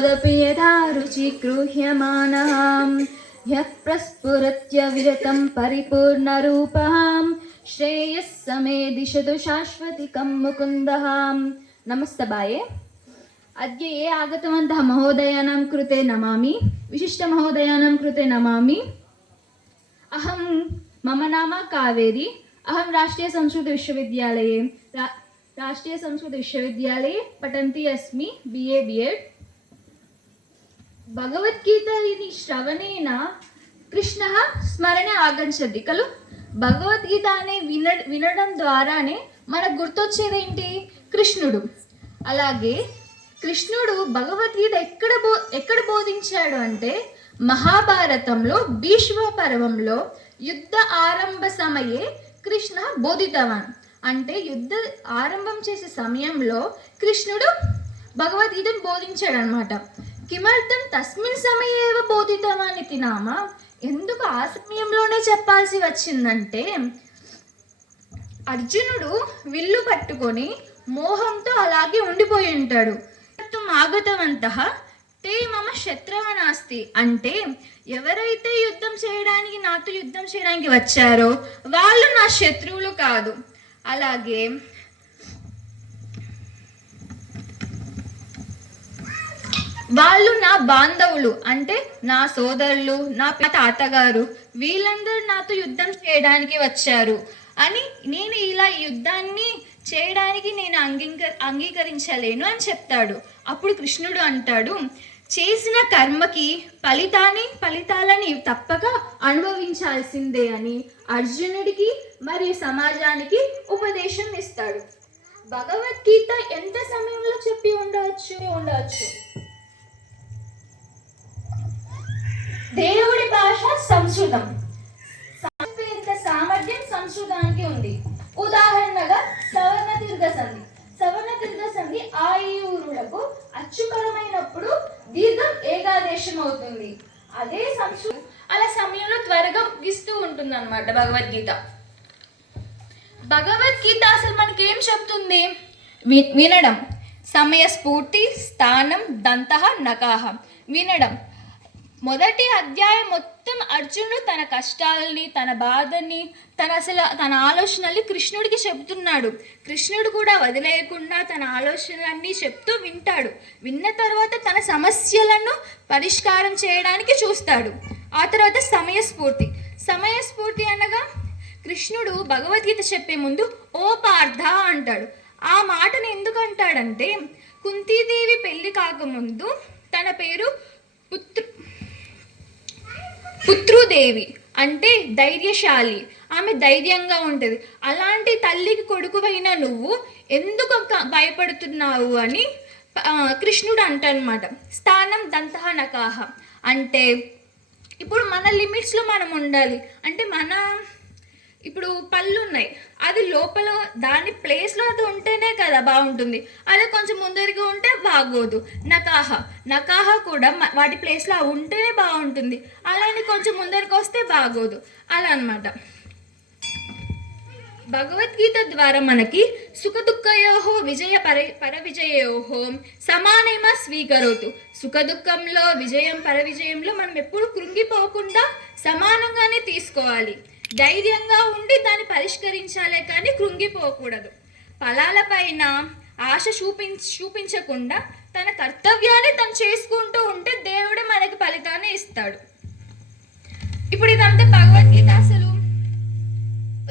तदपि यथा रुचिगृह्यमानः ह्यः प्रस्फुरत्य विरतं परिपूर्णरूपः श्रेयः समे दिशतु शाश्वतिकं मुकुन्दः। नमस्तबाये। अद्य ये आगतवन्तः महोदयानां कृते नमामि, विशिष्टमहोदयानां कृते नमामि। अहं मम नाम कावेरी। अहं राष्ट्रीयसंस्कृतविश्वविद्यालये पठन्ती अस्मि, BA B.Ed। भगवद्गीता इति श्रवणेन कृष्णः स्मरणे आगच्छति खलु। భగవద్గీత అనే వినడం ద్వారానే మనకు గుర్తొచ్చేదేంటి? కృష్ణుడు. అలాగే కృష్ణుడు భగవద్గీత ఎక్కడ బోధించాడు అంటే మహాభారతంలో భీష్మ పర్వంలో యుద్ధ ఆరంభ సమయే కృష్ణ బోధితవాన్. అంటే యుద్ధ ఆరంభం చేసే సమయంలో కృష్ణుడు భగవద్గీతను బోధించాడు అనమాట. కిమర్థం తస్మిన్ సమయే బోధితవాన్ ఇది నామ. ఎందుకు ఆ సమయంలోనే చెప్పాల్సి వచ్చిందంటే అర్జునుడు విల్లు పట్టుకొని మోహంతో అలాగే ఉండిపోయి ఉంటాడు. ఆగతవంతః తే మమ శత్రువ నాస్తి. అంటే ఎవరైతే నాతో యుద్ధం చేయడానికి వచ్చారో వాళ్ళు నా శత్రువులు కాదు. అలాగే వాళ్ళు నా బాంధవులు, అంటే నా సోదరులు, నా తాతగారు, వీళ్ళందరూ నాతో యుద్ధం చేయడానికి వచ్చారు అని నేను ఇలా యుద్ధాన్ని చేయడానికి నేను అంగీకరించలేను అని చెప్తాడు. అప్పుడు కృష్ణుడు అంటాడు, చేసిన కర్మకి ఫలితాలని తప్పక అనుభవించాల్సిందే అని అర్జునుడికి మరియు సమాజానికి ఉపదేశం ఇస్తాడు. భగవద్గీత ఎంత సమయంలో చెప్పి ఉండవచ్చు? దేవుడి భాష సంస్కృతం. సామర్థ్యం సంస్కృతానికి ఉంది. ఉదాహరణగా సవర్ణ దీర్ఘ సంధి ఆ ఈ ఊరులకు అచ్చుకరమైనప్పుడు దీర్ఘం ఏకాదేశం అవుతుంది. అదే సంస్కృతం అలా సమయంలో త్వరగా ముగిస్తూ ఉంటుంది అన్నమాట భగవద్గీత. భగవద్గీత అసలు మనకి ఏం చెప్తుంది? వినడం, సమయస్ఫూర్తి, స్థానం, దంతః నకాహ. వినడం. మొదటి అధ్యాయం మొత్తం అర్జునుడు తన కష్టాలని, తన బాధని, తన ఆలోచనల్ని కృష్ణుడికి చెబుతున్నాడు. కృష్ణుడు కూడా వదిలేయకుండా తన ఆలోచనలన్నీ చెప్తూ వింటాడు. విన్న తర్వాత తన సమస్యలను పరిష్కారం చేయడానికి చూస్తాడు. ఆ తర్వాత సమయస్ఫూర్తి అనగా కృష్ణుడు భగవద్గీత చెప్పే ముందు ఓ పార్థ అంటాడు. ఆ మాటను ఎందుకు అంటాడంటే కుంతీదేవి పెళ్లి కాకముందు తన పేరు పుత్రుదేవి, అంటే ధైర్యశాలి, ఆమె ధైర్యంగా ఉంటుంది. అలాంటి తల్లికి కొడుకువైన నువ్వు ఎందుకు భయపడుతున్నావు అని కృష్ణుడు అంటనమాట. స్థానం దంతః నకాహ అంటే ఇప్పుడు మన లిమిట్స్లో మనం ఉండాలి. అంటే ఇప్పుడు పళ్ళు ఉన్నాయి, అది లోపల దాని ప్లేస్లో అది ఉంటేనే కదా బాగుంటుంది. అదే కొంచెం ముందరికి ఉంటే బాగోదు. నకాహ కూడా వాటి ప్లేస్లో ఉంటేనే బాగుంటుంది. అలానే కొంచెం ముందరికి వస్తే బాగోదు. అలా అన్నమాట. భగవద్గీత ద్వారా మనకి సుఖదుఃఖయోహో విజయ పరవిజయోహో సమానేమ స్వీకరోతు. సుఖదుఖంలో విజయం పరవిజయంలో మనం ఎప్పుడు కృంగిపోకుండా సమానంగానే తీసుకోవాలి. ధైర్యంగా ఉండి దాన్ని పరిష్కరించాలే కానీ కృంగిపోకూడదు. ఫలాలపైన ఆశ చూపించకుండా తన కర్తవ్యాన్ని తను చేసుకుంటూ ఉంటే దేవుడే మనకి ఫలితాన్ని ఇస్తాడు. ఇప్పుడు ఇదంతా భగవద్గీత అసలు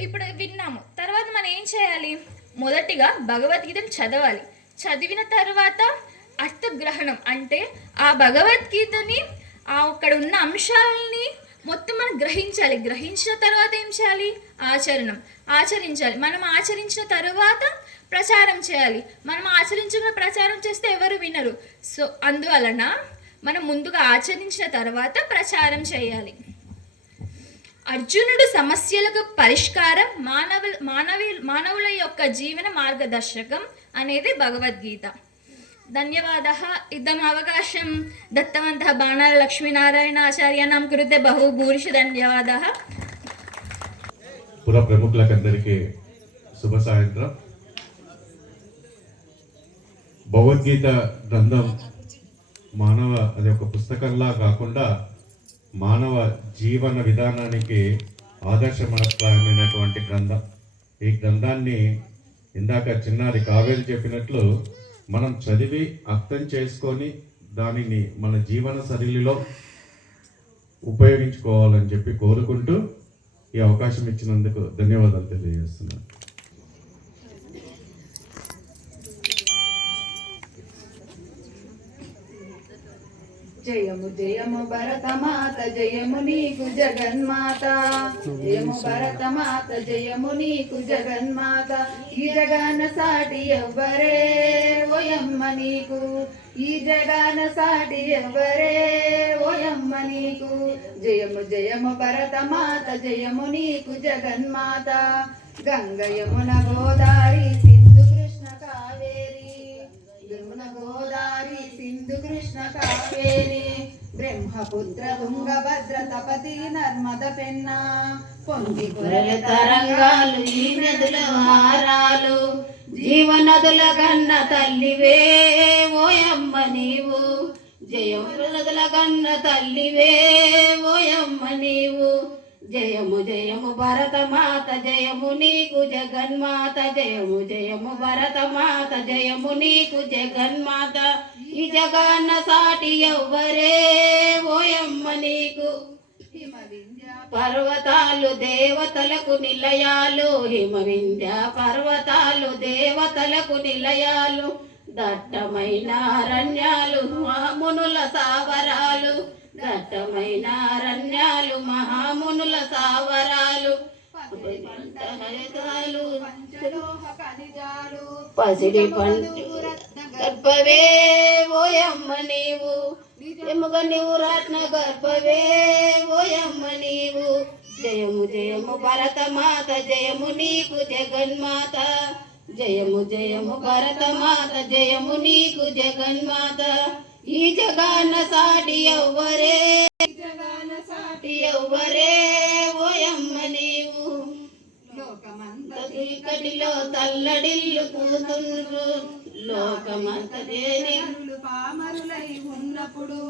ఇప్పుడు విన్నాము. తర్వాత మనం ఏం చేయాలి? మొదటిగా భగవద్గీతను చదవాలి. చదివిన తర్వాత అర్థగ్రహణం, అంటే ఆ భగవద్గీతని అక్కడ ఉన్న అంశాలని మొత్తం మనం గ్రహించాలి. గ్రహించిన తర్వాత ఏం చేయాలి? ఆచరించాలి. మనం ఆచరించిన తర్వాత ప్రచారం చేయాలి. మనం ప్రచారం చేస్తే ఎవరు వినరు. సో అందువలన మనం ముందుగా ఆచరించిన తర్వాత ప్రచారం చేయాలి. అర్జునుడు సమస్యలకు పరిష్కారం, మానవుల యొక్క జీవన మార్గదర్శకం అనేది భగవద్గీత. ధన్యవాదాः. इदम् అవకాశం దత్తవంతः బాణాల లక్ష్మీనారాయణ ఆచార్యానాం కృతే బహుభూరిష ధన్యవాదాः. పుర ప్రముఖులకందరికీ శుభ సాయంత్రం. భగవద్గీత గ్రంథం అది ఒక పుస్తకంలా కాకుండా మానవ జీవన విధానానికి ఆదర్శప్రాయమైనటువంటి గ్రంథం. ఈ గ్రంథాన్ని ఇందాక చిన్నారి కావేరి చెప్పినట్లు మనం చదివి అర్థం చేసుకొని దానిని మన జీవన శైలిలో ఉపయోగించుకోవాలని చెప్పి కోరుకుంటూ ఈ అవకాశం ఇచ్చినందుకు ధన్యవాదాలు తెలియజేస్తున్నాను. జయము జయము భరతమాత, జయము నీకు జగన్మాత. జయము భరతమాత, జయము నీకు జగన్మాత. ఈ జగాన సాటి ఎవ్వరే ఓయమ్మ నీకు, ఈ జగాన సాటి ఎవ్వరే ఓయమ్మ నీకు. జయము జయము భరతమాత, జయము నీకు జగన్మాత. గంగ యమున గోదావరి సింధు కృష్ణ కావేరి, యమున గోదావరి సింధు కృష్ణ కావేరి. బ్రహ్మపుత్ర తుంగభద్ర తపతి నర్మద పెన్న, పొంగి పొరల తరంగాలు ఈ నదుల హారాలు. జీవనదుల కన్న తల్లివే ఓయమ్మ నీవు, జయముల కన్న తల్లివే ఓయమ్మ నీవు. జయము జయము భరతమాత, జయము నీకు జగన్మాత. జయము జయము భరతమాత, జయము నీకు జగన్మాత. ఈ జగన్న సాటి ఎవ్వరే ఓయమ్మ నీకు. హిమ వింధ్య పర్వతాలు దేవతలకు నిలయాలు, హిమ వింధ్య పర్వతాలు దేవతలకు నిలయాలు. దట్టమైన అరణ్యాలు మహామునుల సావరాలు, దట్టమైన అరణ్యాలు మహామునుల సావరాలు. పసిడి పంచు గర్భవే ఓయమ్మ నీవు, ఎముగ నీవు రత్న గర్భవే ఓయమ్మ నీవు. జయము జయము భరతమాత, జయము నీకు జగన్మాత. జయము జయము భరతమాత, జయము నీకు జగన్మాత. ఈ జగాన సాటి ఎవ్వరే, జగాన సాటి ఎవ్వరే ఓయమ్మ నీవు. లోకమంత చీకటిలో తల్లడిల్లు కూతుండ్రు, లోకమంత దేనిలు పామరులై ఉన్నప్పుడు.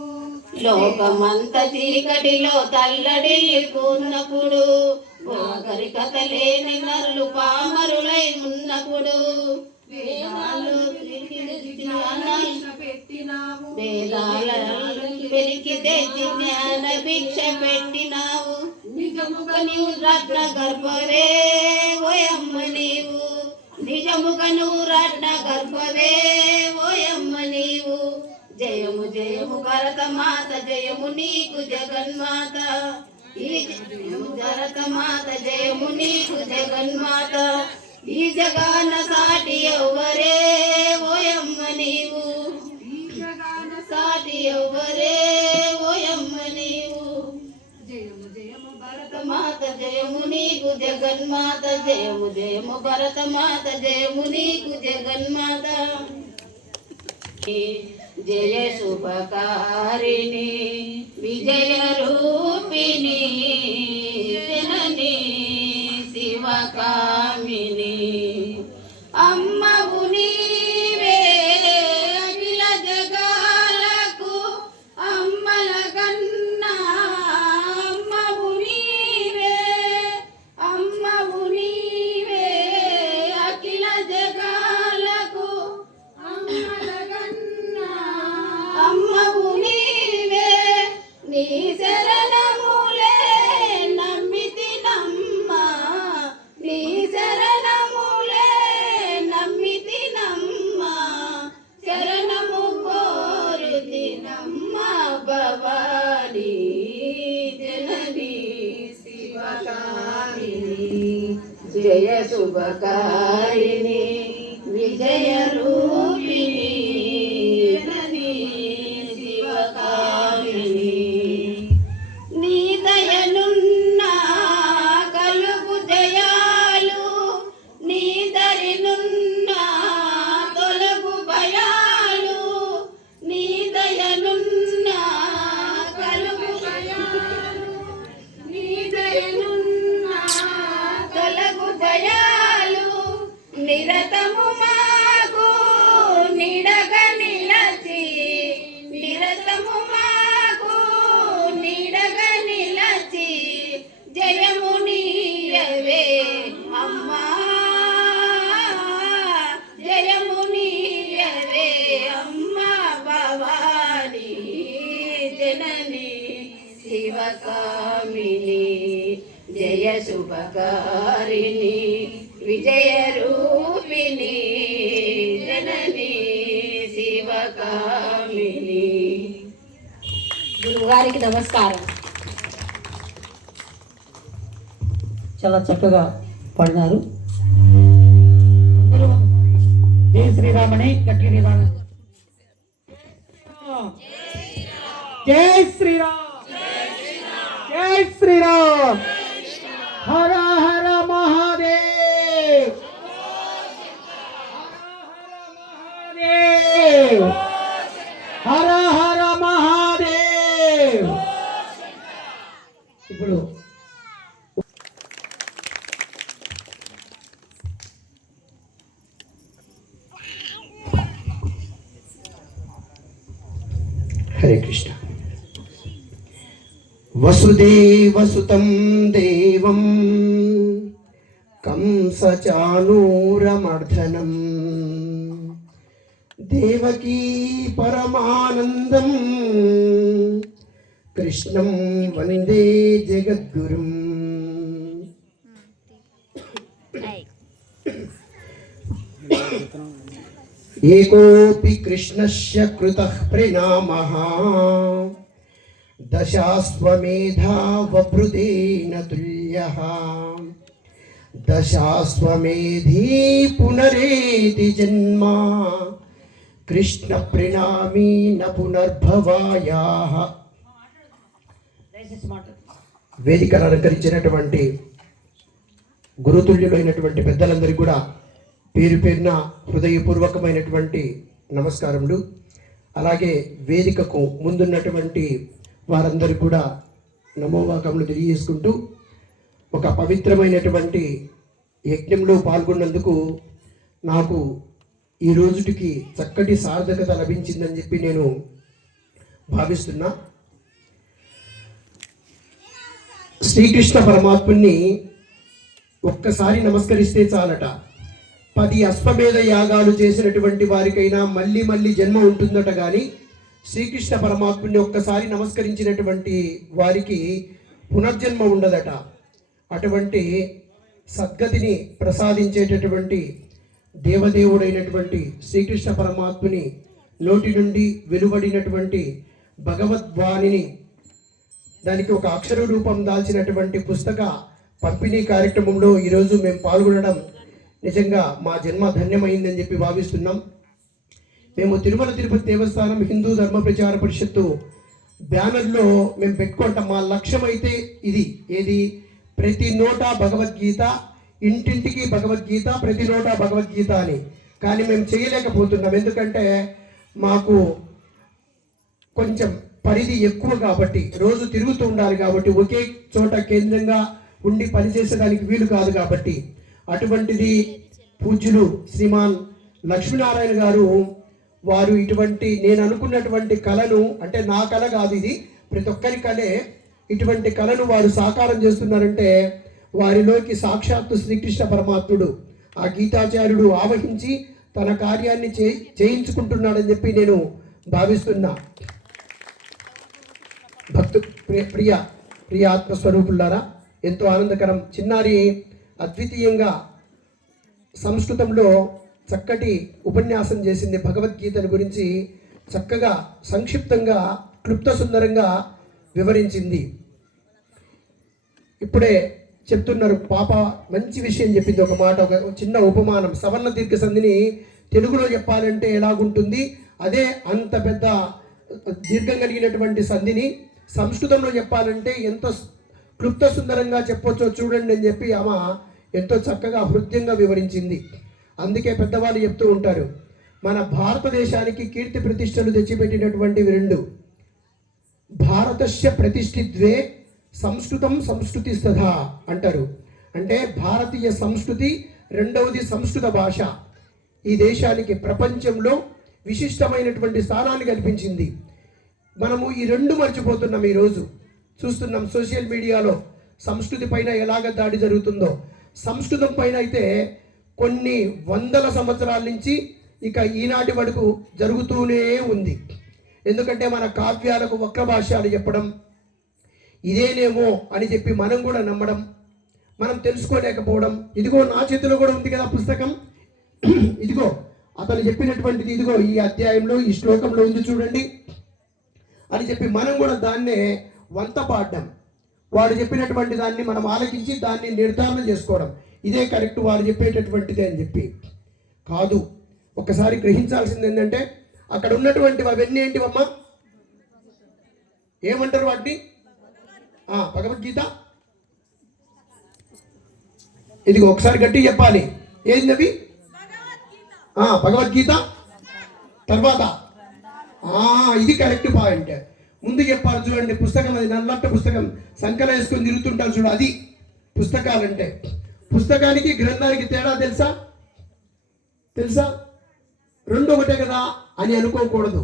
లోకమంత చీకటిలో తల్లడిల్లు కూన్నప్పుడు, నాగరికత లేని నరులు పామరులై ఉన్నప్పుడు. వేదాలు వెలికి తెచ్చి జ్ఞాన భిక్ష పెట్టినావు. నిజముగ నీవు రత్న గర్భవే ఓయమ్మ నీవు, నిజముగ నువ్వు రత్న గర్భవే ఓయమ్మ నీవు. జయము జయము భరతమాత, జయము నీకు జగన్మాత. ఈ జయము భరతమాత, జయము నీకు జగన్మాత. ఈ జగాన సాటి ఎవ్వరే ఓయమ్మ నీవు, ఈ జగాన సాటి ఎవ్వరే ఓయమ్మ నీవు. జయము జయము భరతమాత, జయము నీకు జగన్మాత. జయము జయము భరతమాత, జయము నీకు జగన్మాత. జయ శుభకారిణి విజయ రూపిణి జనని శివకామిని. అమ్మవు నీవే అఖిల జగాలకు అమ్మల కన్నా. అమ్మవు నీవే, అమ్మవు నీవే అఖిల జగాలకు అమ్మల కన్నా. అమ్మవు నీవే, నీ శరణములే నమ్మితినమ్మ, నీ శరణములే నమ్మితినమ్మ. శరణము కోరుతినమ్మ భవాని జనని శివకామిని. జయ శుభకారిణి విజయ రూపిణి జనని శివకామిని. నీ దయనున్నా కలుగు జయాలు, నీ దరినున్నా తొలగు భయాలు. నీ దయనున్నా కలుగు భయాలు, నీ దయనున్నా తొలగు భయాలు. నిర కామిని జయ శుభకారిణి విజయ రూపిణి జనని శివకామిని. గురువుగారికి నమస్కారం. చాలా చక్కగా పాడినారు. జై శ్రీరామని గట్టి నివారణ. జై శ్రీరామ్, జై శ్రీరామ్, హర హర మహాదేవ్, హర హర మహాదేవ్. ఇప్పుడు హరే కృష్ణ. వసుదేవసుతం దేవం కంసచానూరమర్ధనం దేవకీ పరమానందం కృష్ణం వందే జగద్గురుం. ఏకోపి కృష్ణస్య కృతః ప్రణామః దశాశ్వమేధా వభృతేన తుల్యః దశాశ్వమేధీ పునరేతి జన్మ కృష్ణ ప్రణామీ న పునర్భవాయాః. వేదికను అలంకరించినటువంటి గురుతుల్యులైనటువంటి పెద్దలందరికీ కూడా పేరు పేరున హృదయపూర్వకమైనటువంటి నమస్కారములు. అలాగే వేదికకు ముందున్నటువంటి వారందరికీ కూడా నమోవాకములు తెలియజేసుకుంటూ, ఒక పవిత్రమైనటువంటి యజ్ఞంలో పాల్గొన్నందుకు నాకు ఈ రోజుటికి చక్కటి సార్థకత లభించిందని చెప్పి నేను భావిస్తున్నా. శ్రీకృష్ణ పరమాత్ముని ఒక్కసారి నమస్కరిస్తే చాలట, 10 అశ్వమేధ యాగాలు చేసినటువంటి వారికైనా మళ్ళీ మళ్ళీ జన్మ ఉంటుందట. కానీ శ్రీకృష్ణ పరమాత్ముని ఒక్కసారి నమస్కరించినటువంటి వారికి పునర్జన్మ ఉండదట. అటువంటి సద్గతిని ప్రసాదించేటటువంటి దేవదేవుడైనటువంటి శ్రీకృష్ణ పరమాత్ముని నోటి నుండి వెలువడినటువంటి భగవద్వాణిని, దానికి ఒక అక్షర రూపం దాల్చినటువంటి పుస్తక పంపిణీ కార్యక్రమంలో ఈరోజు మేము పాల్గొనడం నిజంగా మా జన్మ ధన్యమైందని చెప్పి భావిస్తున్నాం. మేము తిరుమల తిరుపతి దేవస్థానం హిందూ ధర్మ ప్రచార పరిషత్తు బ్యానర్లో మేము పెట్టుకుంటాం. మా లక్ష్యం అయితే ఇది, ఏది, ప్రతి నోట భగవద్గీత, ఇంటింటికి భగవద్గీత, ప్రతి నోట భగవద్గీత అని. కానీ మేము చేయలేకపోతున్నాం, ఎందుకంటే మాకు కొంచెం పరిధి ఎక్కువ కాబట్టి, రోజు తిరుగుతూ ఉండాలి కాబట్టి, ఒకే చోట కేంద్రంగా ఉండి పనిచేసేదానికి వీలు కాదు కాబట్టి. అటువంటిది పూజ్యులు శ్రీమాన్ లక్ష్మీనారాయణ గారు వారు ఇటువంటి నేను అనుకున్నటువంటి కళను, అంటే నా కళ కాదు ఇది, ప్రతి ఒక్కరి కళే, ఇటువంటి కళను వారు సాకారం చేస్తున్నారంటే వారిలోకి సాక్షాత్తు శ్రీకృష్ణ పరమాత్ముడు, ఆ గీతాచార్యుడు ఆవహించి తన కార్యాన్ని చేయించుకుంటున్నాడని చెప్పి నేను భావిస్తున్నా. ప్రియ ఆత్మస్వరూపులారా, ఎంతో ఆనందకరం. చిన్నారి అద్వితీయంగా సంస్కృతంలో చక్కటి ఉపన్యాసం చేసింది. భగవద్గీతను గురించి చక్కగా సంక్షిప్తంగా క్లుప్త సుందరంగా వివరించింది. ఇప్పుడే చెప్తున్నారు పాప, మంచి విషయం చెప్పింది. ఒక మాట, ఒక చిన్న ఉపమానం. సవర్ణ దీర్ఘ సంధిని తెలుగులో చెప్పాలంటే ఎలాగుంటుంది, అదే అంత పెద్ద దీర్ఘం కలిగినటువంటి సంధిని సంస్కృతంలో చెప్పాలంటే ఎంత క్లుప్త సుందరంగా చెప్పొచ్చో చూడండి అని చెప్పి ఆమె ఎంతో చక్కగా హృదయంగా వివరించింది. అందుకే పెద్దవాళ్ళు చెప్తూ ఉంటారు, మన భారతదేశానికి కీర్తి ప్రతిష్టలు తెచ్చిపెట్టినటువంటివి 2. భారతస్య ప్రతిష్ఠిద్వే సంస్కృతం సంస్కృతిస్తథా అంటారు. అంటే భారతీయ సంస్కృతి, రెండవది సంస్కృత భాష ఈ దేశానికి ప్రపంచంలో విశిష్టమైనటువంటి స్థానాన్ని కల్పించింది. మనము ఈ 2 మర్చిపోతున్నాం. ఈరోజు చూస్తున్నాం సోషల్ మీడియాలో సంస్కృతి పైన ఎలాగ దాడి జరుగుతుందో. సంస్కృతం పైన అయితే కొన్ని వందల సంవత్సరాల నుంచి ఇక ఈనాటి వరకు జరుగుతూనే ఉంది. ఎందుకంటే మన కావ్యాలకు వక్ర భాష్యాలు చెప్పడం, ఇదేనేమో అని చెప్పి మనం కూడా నమ్మడం, మనం తెలుసుకోలేకపోవడం. ఇదిగో నా చేతిలో కూడా ఉంది కదా పుస్తకం, ఇదిగో అతను చెప్పినటువంటిది ఇదిగో ఈ అధ్యాయంలో ఈ శ్లోకంలో ఉంది చూడండి అని చెప్పి మనం కూడా దాన్నే వంత పాడడం, వాడు చెప్పినటువంటి దాన్ని మనం ఆలకించి దాన్ని నిర్ధారణ చేసుకోవడం, ఇదే కరెక్ట్ వాడు చెప్పేటటువంటిదే అని చెప్పి కాదు. ఒకసారి గ్రహించాల్సింది ఏంటంటే అక్కడ ఉన్నటువంటి అవన్నీ ఏంటివమ్మా, ఏమంటారు వాటిని? భగవద్గీత. ఇదిగో ఒకసారి గట్టి చెప్పాలి, ఏంది అవి? భగవద్గీత. తర్వాత ఇది కరెక్ట్ పాయింట్. ముందు చెప్పాలి చూడండి, పుస్తకం అది నల్లట్ట పుస్తకం సంకల వేసుకొని తిరుగుతుంటారు చూడు, అది పుస్తకాలంటే. పుస్తకానికి గ్రంథానికి తేడా తెలుసా? రెండు ఒకటే కదా అని అనుకోకూడదు.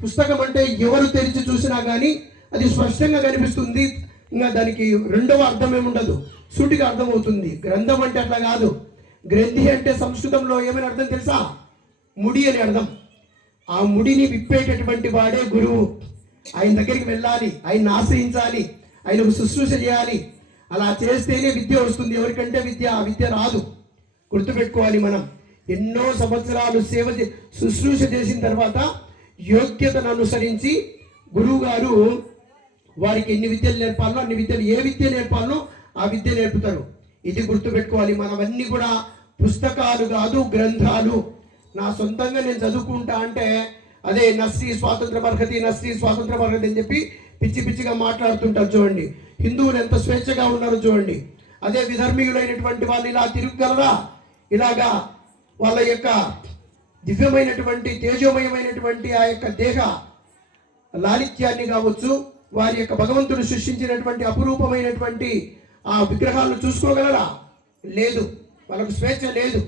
పుస్తకం అంటే ఎవరు తెరిచి చూసినా కానీ అది స్పష్టంగా కనిపిస్తుంది, ఇంకా దానికి రెండవ అర్థం ఏముండదు, సూటిగా అర్థమవుతుంది. గ్రంథం అంటే అట్లా కాదు. గ్రంథి అంటే సంస్కృతంలో ఏమని అర్థం తెలుసా? ముడి అని అర్థం. ఆ ముడిని విప్పేటటువంటి వాడే గురువు. ఆయన దగ్గరికి వెళ్ళాలి, ఆయన్ని ఆశ్రయించాలి, ఆయనకు శుశ్రూష చేయాలి. అలా చేస్తేనే విద్య వస్తుంది. ఎవరికంటే ఆ విద్య రాదు. గుర్తుపెట్టుకోవాలి. మనం ఎన్నో సంవత్సరాలు శుశ్రూష చేసిన తర్వాత యోగ్యతను అనుసరించి గురువు గారు వారికి ఎన్ని విద్యలు నేర్పాలో అన్ని విద్యలు, ఏ విద్య నేర్పాలో ఆ విద్య నేర్పుతారు. ఇది గుర్తుపెట్టుకోవాలి. మనవన్నీ కూడా పుస్తకాలు కాదు, గ్రంథాలు. నా సొంతంగా నేను చదువుకుంటా అంటే అదే నస్రీ స్వాతంత్ర అర్హతి అని చెప్పి పిచ్చి పిచ్చిగా మాట్లాడుతుంటారు చూడండి. హిందువులు ఎంత స్వేచ్ఛగా ఉన్నారో చూడండి. అదే విధర్మీయులైనటువంటి వాళ్ళు ఇలా తిరగలరా? ఇలాగా వాళ్ళ యొక్క దివ్యమైనటువంటి తేజోమయమైనటువంటి ఆ యొక్క దేహ లాలిత్యాన్ని కావచ్చు, వారి యొక్క భగవంతుడు సృష్టించినటువంటి అపురూపమైనటువంటి ఆ విగ్రహాలను చూసుకోగలరా? లేదు. వాళ్ళకు స్వేచ్ఛ లేదు.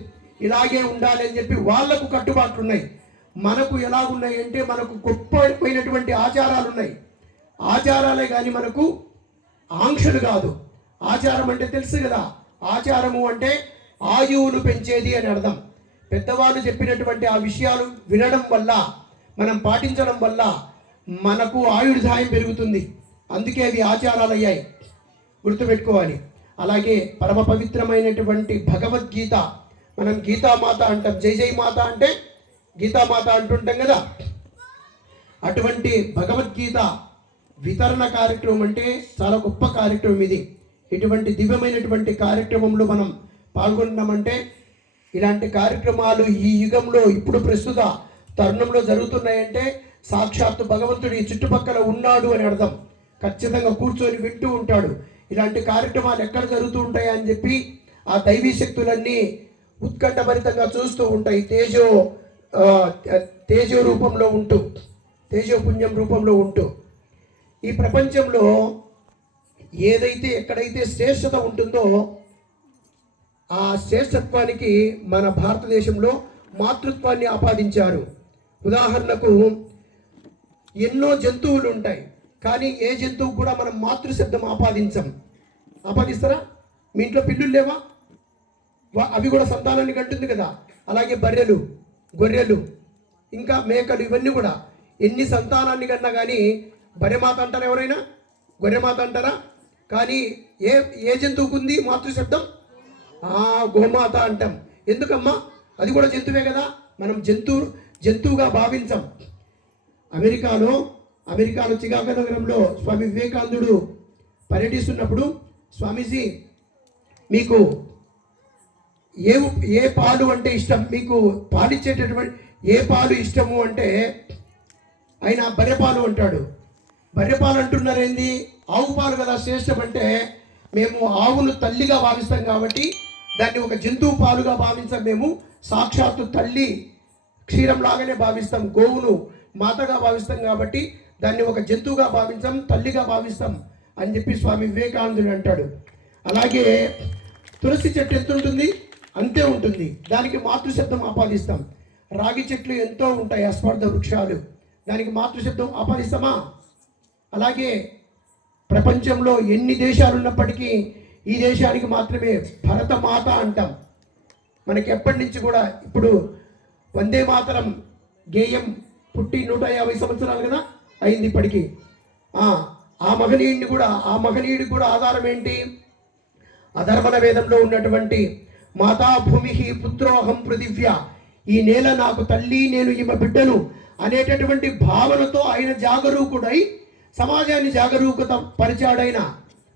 ఇలాగే ఉండాలి అని చెప్పి వాళ్లకు కట్టుబాట్లు ఉన్నాయి. మనకు ఎలా ఉన్నాయి అంటే మనకు గొప్పమైనటువంటి ఆచారాలు ఉన్నాయి. ఆచారాలే కానీ మనకు ఆంక్షలు కాదు. ఆచారం అంటే తెలుసు కదా, ఆచారము అంటే ఆయువును పెంచేది అని అర్థం. పెద్దవాళ్ళు చెప్పినటువంటి ఆ విషయాలు వినడం వల్ల, మనం పాటించడం వల్ల మనకు ఆయుర్దాయం పెరుగుతుంది. అందుకే అవి ఆచారాలు అయ్యాయి. గుర్తుపెట్టుకోవాలి. అలాగే పరమ పవిత్రమైనటువంటి భగవద్గీత, మనం గీతామాత అంటాం. జై జై మాత అంటే గీతామాత అంటుంటాం కదా. అటువంటి భగవద్గీత వితరణ కార్యక్రమం అంటే చాలా గొప్ప కార్యక్రమం ఇది. ఇటువంటి దివ్యమైనటువంటి కార్యక్రమంలో మనం పాల్గొంటున్నామంటే, ఇలాంటి కార్యక్రమాలు ఈ యుగంలో ఇప్పుడు ప్రస్తుత తరుణంలో జరుగుతున్నాయంటే సాక్షాత్తు భగవంతుడు ఈ చుట్టుపక్కల ఉన్నాడు అని అర్థం. ఖచ్చితంగా కూర్చొని వింటూ ఉంటాడు. ఇలాంటి కార్యక్రమాలు ఎక్కడ జరుగుతూ ఉంటాయి అని చెప్పి ఆ దైవీ శక్తులన్నీ ఉత్కంఠభరితంగా చూస్తూ ఉంటాయి. తేజో రూపంలో ఉంటూ, తేజోపుణ్యం రూపంలో ఉంటూ. ఈ ప్రపంచంలో ఏదైతే ఎక్కడైతే శ్రేష్టత ఉంటుందో ఆ శ్రేష్టత్వానికి మన భారతదేశంలో మాతృత్వాన్ని ఆపాదించారు. ఉదాహరణకు ఎన్నో జంతువులు ఉంటాయి, కానీ ఏ జంతువు కూడా మనం మాతృశబ్దం ఆపాదించం. ఆపాదిస్తారా? మీ ఇంట్లో పిల్లులు లేవా? అవి కూడా సంతానాన్ని కంటుంది కదా. అలాగే బర్రెలు, గొర్రెలు, ఇంకా మేకలు, ఇవన్నీ కూడా ఎన్ని సంతానాన్ని కన్నా కానీ బర్రెమాత అంటారా ఎవరైనా? గొర్రెమాత అంటారా? కానీ ఏ జంతువుకు ఉంది మాతృశబ్దం? గోమాత అంటాం. ఎందుకమ్మా? అది కూడా జంతువే కదా. మనం జంతువుగా భావించం. అమెరికాలో చికాగో నగరంలో స్వామి వివేకానందుడు పర్యటిస్తున్నప్పుడు, స్వామీజీ మీకు ఏ పాలు అంటే ఇష్టం, మీకు పాలిచ్చేటటువంటి ఏ పాలు ఇష్టము అంటే ఆయన బర్రెపాలు అంటాడు. బర్రెపాలు అంటున్నారేంది? ఆవు పాలు కదా శ్రేష్టం అంటే, మేము ఆవును తల్లిగా భావిస్తాం కాబట్టి దాన్ని ఒక జంతువు పాలుగా భావించాం. మేము సాక్షాత్తు తల్లి క్షీరం లాగానే భావిస్తాం. గోవును మాతగా భావిస్తాం కాబట్టి దాన్ని ఒక జంతువుగా భావించాం, తల్లిగా భావిస్తాం అని చెప్పి స్వామి వివేకానందుడు అంటాడు. అలాగే తులసి చెట్టు ఎంత ఉంటుంది? అంతే ఉంటుంది. దానికి మాతృశబ్దం ఆపాదిస్తాం. రాగి చెట్లు ఎంతో ఉంటాయి, అస్పర్ధ వృక్షాలు, దానికి మాతృశబ్దం ఆపాదిస్తామా? అలాగే ప్రపంచంలో ఎన్ని దేశాలు ఉన్నప్పటికీ ఈ దేశానికి మాత్రమే భరతమాత అంటాం. మనకి ఎప్పటి నుంచి కూడా, ఇప్పుడు వందే మాతరం గేయం పుట్టి 150 సంవత్సరాలు కదా అయింది ఇప్పటికీ. ఆ మహనీయుడికి కూడా ఆధారం ఏంటి? అధర్వణ వేదంలో ఉన్నటువంటి మాతా భూమి పుత్రోహం పృథివ్య, ఈ నేల నాకు తల్లి, నేను ఈమె బిడ్డను అనేటటువంటి భావనతో ఆయన జాగరూకుడై సమాజాన్ని జాగరూకత పరిచాడైన.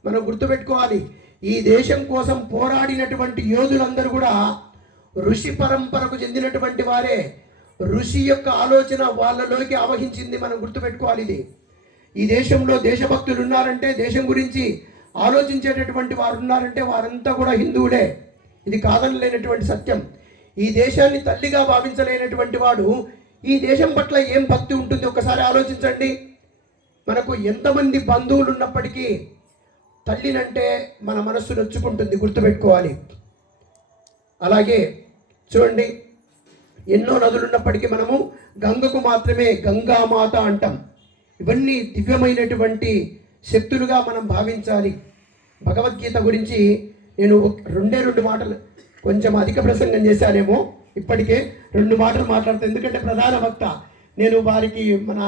మనం గుర్తుపెట్టుకోవాలి, ఈ దేశం కోసం పోరాడినటువంటి యోధులందరూ కూడా ఋషి పరంపరకు చెందినటువంటి వారే. ఋషి యొక్క ఆలోచన వాళ్ళలోకి ఆవహించింది. మనం గుర్తుపెట్టుకోవాలి ఇది. ఈ దేశంలో దేశభక్తులు ఉన్నారంటే, దేశం గురించి ఆలోచించేటటువంటి వారు ఉన్నారంటే వారంతా కూడా హిందువులే. ఇది కాదనలేనటువంటి సత్యం. ఈ దేశాన్ని తల్లిగా భావించలేనటువంటి వాడు ఈ దేశం పట్ల ఏం భక్తి ఉంటుంది? ఒకసారి ఆలోచించండి. మనకు ఎంతమంది బంధువులు ఉన్నప్పటికీ తల్లినంటే మన మనస్సు నొచ్చుకుంటుంది, గుర్తుపెట్టుకోవాలి. అలాగే చూడండి, ఎన్నో నదులు ఉన్నప్పటికీ మనము గంగకు మాత్రమే గంగామాత అంటాం. ఇవన్నీ దివ్యమైనటువంటి శక్తులుగా మనం భావించాలి. భగవద్గీత గురించి నేను రెండు మాటలు, కొంచెం అధిక ప్రసంగం చేశానేమో, ఇప్పటికే 2 మాటలు మాట్లాడతాను. ఎందుకంటే ప్రధాన వక్త నేను, వారికి మన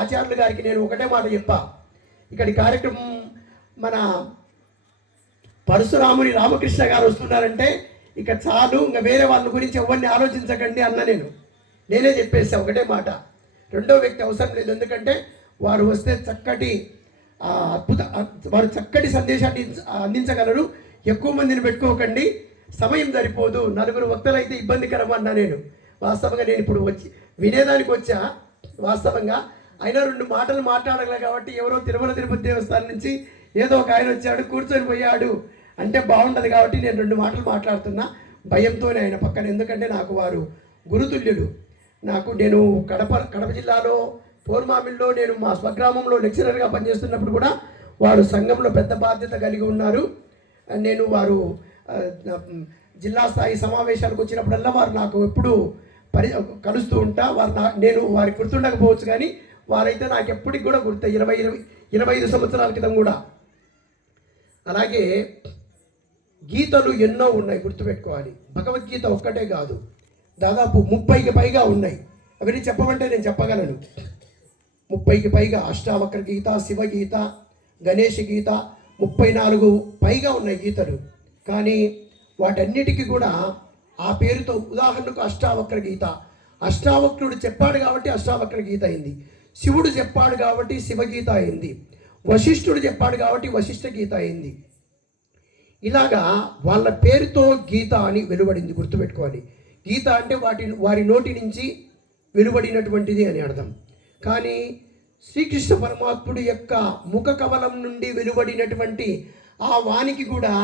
ఆచార్యులు గారికి నేను ఒకటే మాట చెప్పా. ఇక్కడి కార్యక్రమం మన పరశురాముని రామకృష్ణ గారు వస్తున్నారంటే ఇక చాలు, ఇంకా వేరే వాళ్ళ గురించి ఎవరిని ఆలోచించకండి అన్న. నేనే చెప్పేసా ఒకటే మాట. రెండో వ్యక్తి అవసరం లేదు. ఎందుకంటే వారు వస్తే వారు చక్కటి సందేశాన్ని అందించగలరు. ఎక్కువ మందిని పెట్టుకోకండి, సమయం సరిపోదు. 4 వక్తలు అయితే ఇబ్బందికరం అన్నా నేను. వాస్తవంగా నేను ఇప్పుడు వినేదానికి వచ్చా. వాస్తవంగా అయినా 2 మాటలు మాట్లాడగల కాబట్టి ఎవరో తిరుమల తిరుపతి దేవస్థానం నుంచి ఏదో ఒక ఆయన వచ్చాడు, కూర్చొని పోయాడు అంటే బాగుండదు కాబట్టి నేను 2 మాటలు మాట్లాడుతున్నా భయంతోనే ఆయన పక్కన. ఎందుకంటే నాకు వారు గురుతుల్యుడు. నేను కడప జిల్లాలో పోర్మామిల్లో నేను మా స్వగ్రామంలో లెక్చరర్గా పనిచేస్తున్నప్పుడు కూడా వారు సంఘంలో పెద్ద బాధ్యత కలిగి ఉన్నారు. వారు జిల్లా స్థాయి సమావేశాలకు వచ్చినప్పుడల్లా వారు నాకు ఎప్పుడు కలుస్తూ ఉంటా. నేను వారికి గుర్తుండకపోవచ్చు కానీ వారైతే నాకు ఎప్పటికి కూడా గుర్తు. 25 సంవత్సరాల క్రితం కూడా. అలాగే గీతలు ఎన్నో ఉన్నాయి, గుర్తుపెట్టుకోవాలి. భగవద్గీత ఒక్కటే కాదు, దాదాపు 30కి పైగా ఉన్నాయి. అవన్నీ చెప్పమంటే నేను చెప్పగలను. 30కి పైగా అష్టావక్ర గీత, శివగీత, గణేష గీత, 34 పైగా ఉన్నాయి గీతలు. కానీ వాటన్నిటికీ కూడా ఆ పేరుతో, ఉదాహరణకు అష్టావక్ర గీత, అష్టావక్రుడు చెప్పాడు కాబట్టి అష్టావక్ర గీత అయింది. శివుడు చెప్పాడు కాబట్టి శివగీత అయింది. వశిష్ఠుడు చెప్పాడు కాబట్టి వశిష్ఠ గీత అయింది. ఇలాగా వాళ్ళ పేరుతో గీత అని వెలువడింది, గుర్తుపెట్టుకోవాలి. గీత అంటే వారి నోటి నుంచి వెలువడినటువంటిది అని అర్థం. కానీ శ్రీకృష్ణ పరమాత్ముడి యొక్క ముఖ కమలం నుండి వెలువడినటువంటి ఆ వానికి కూడా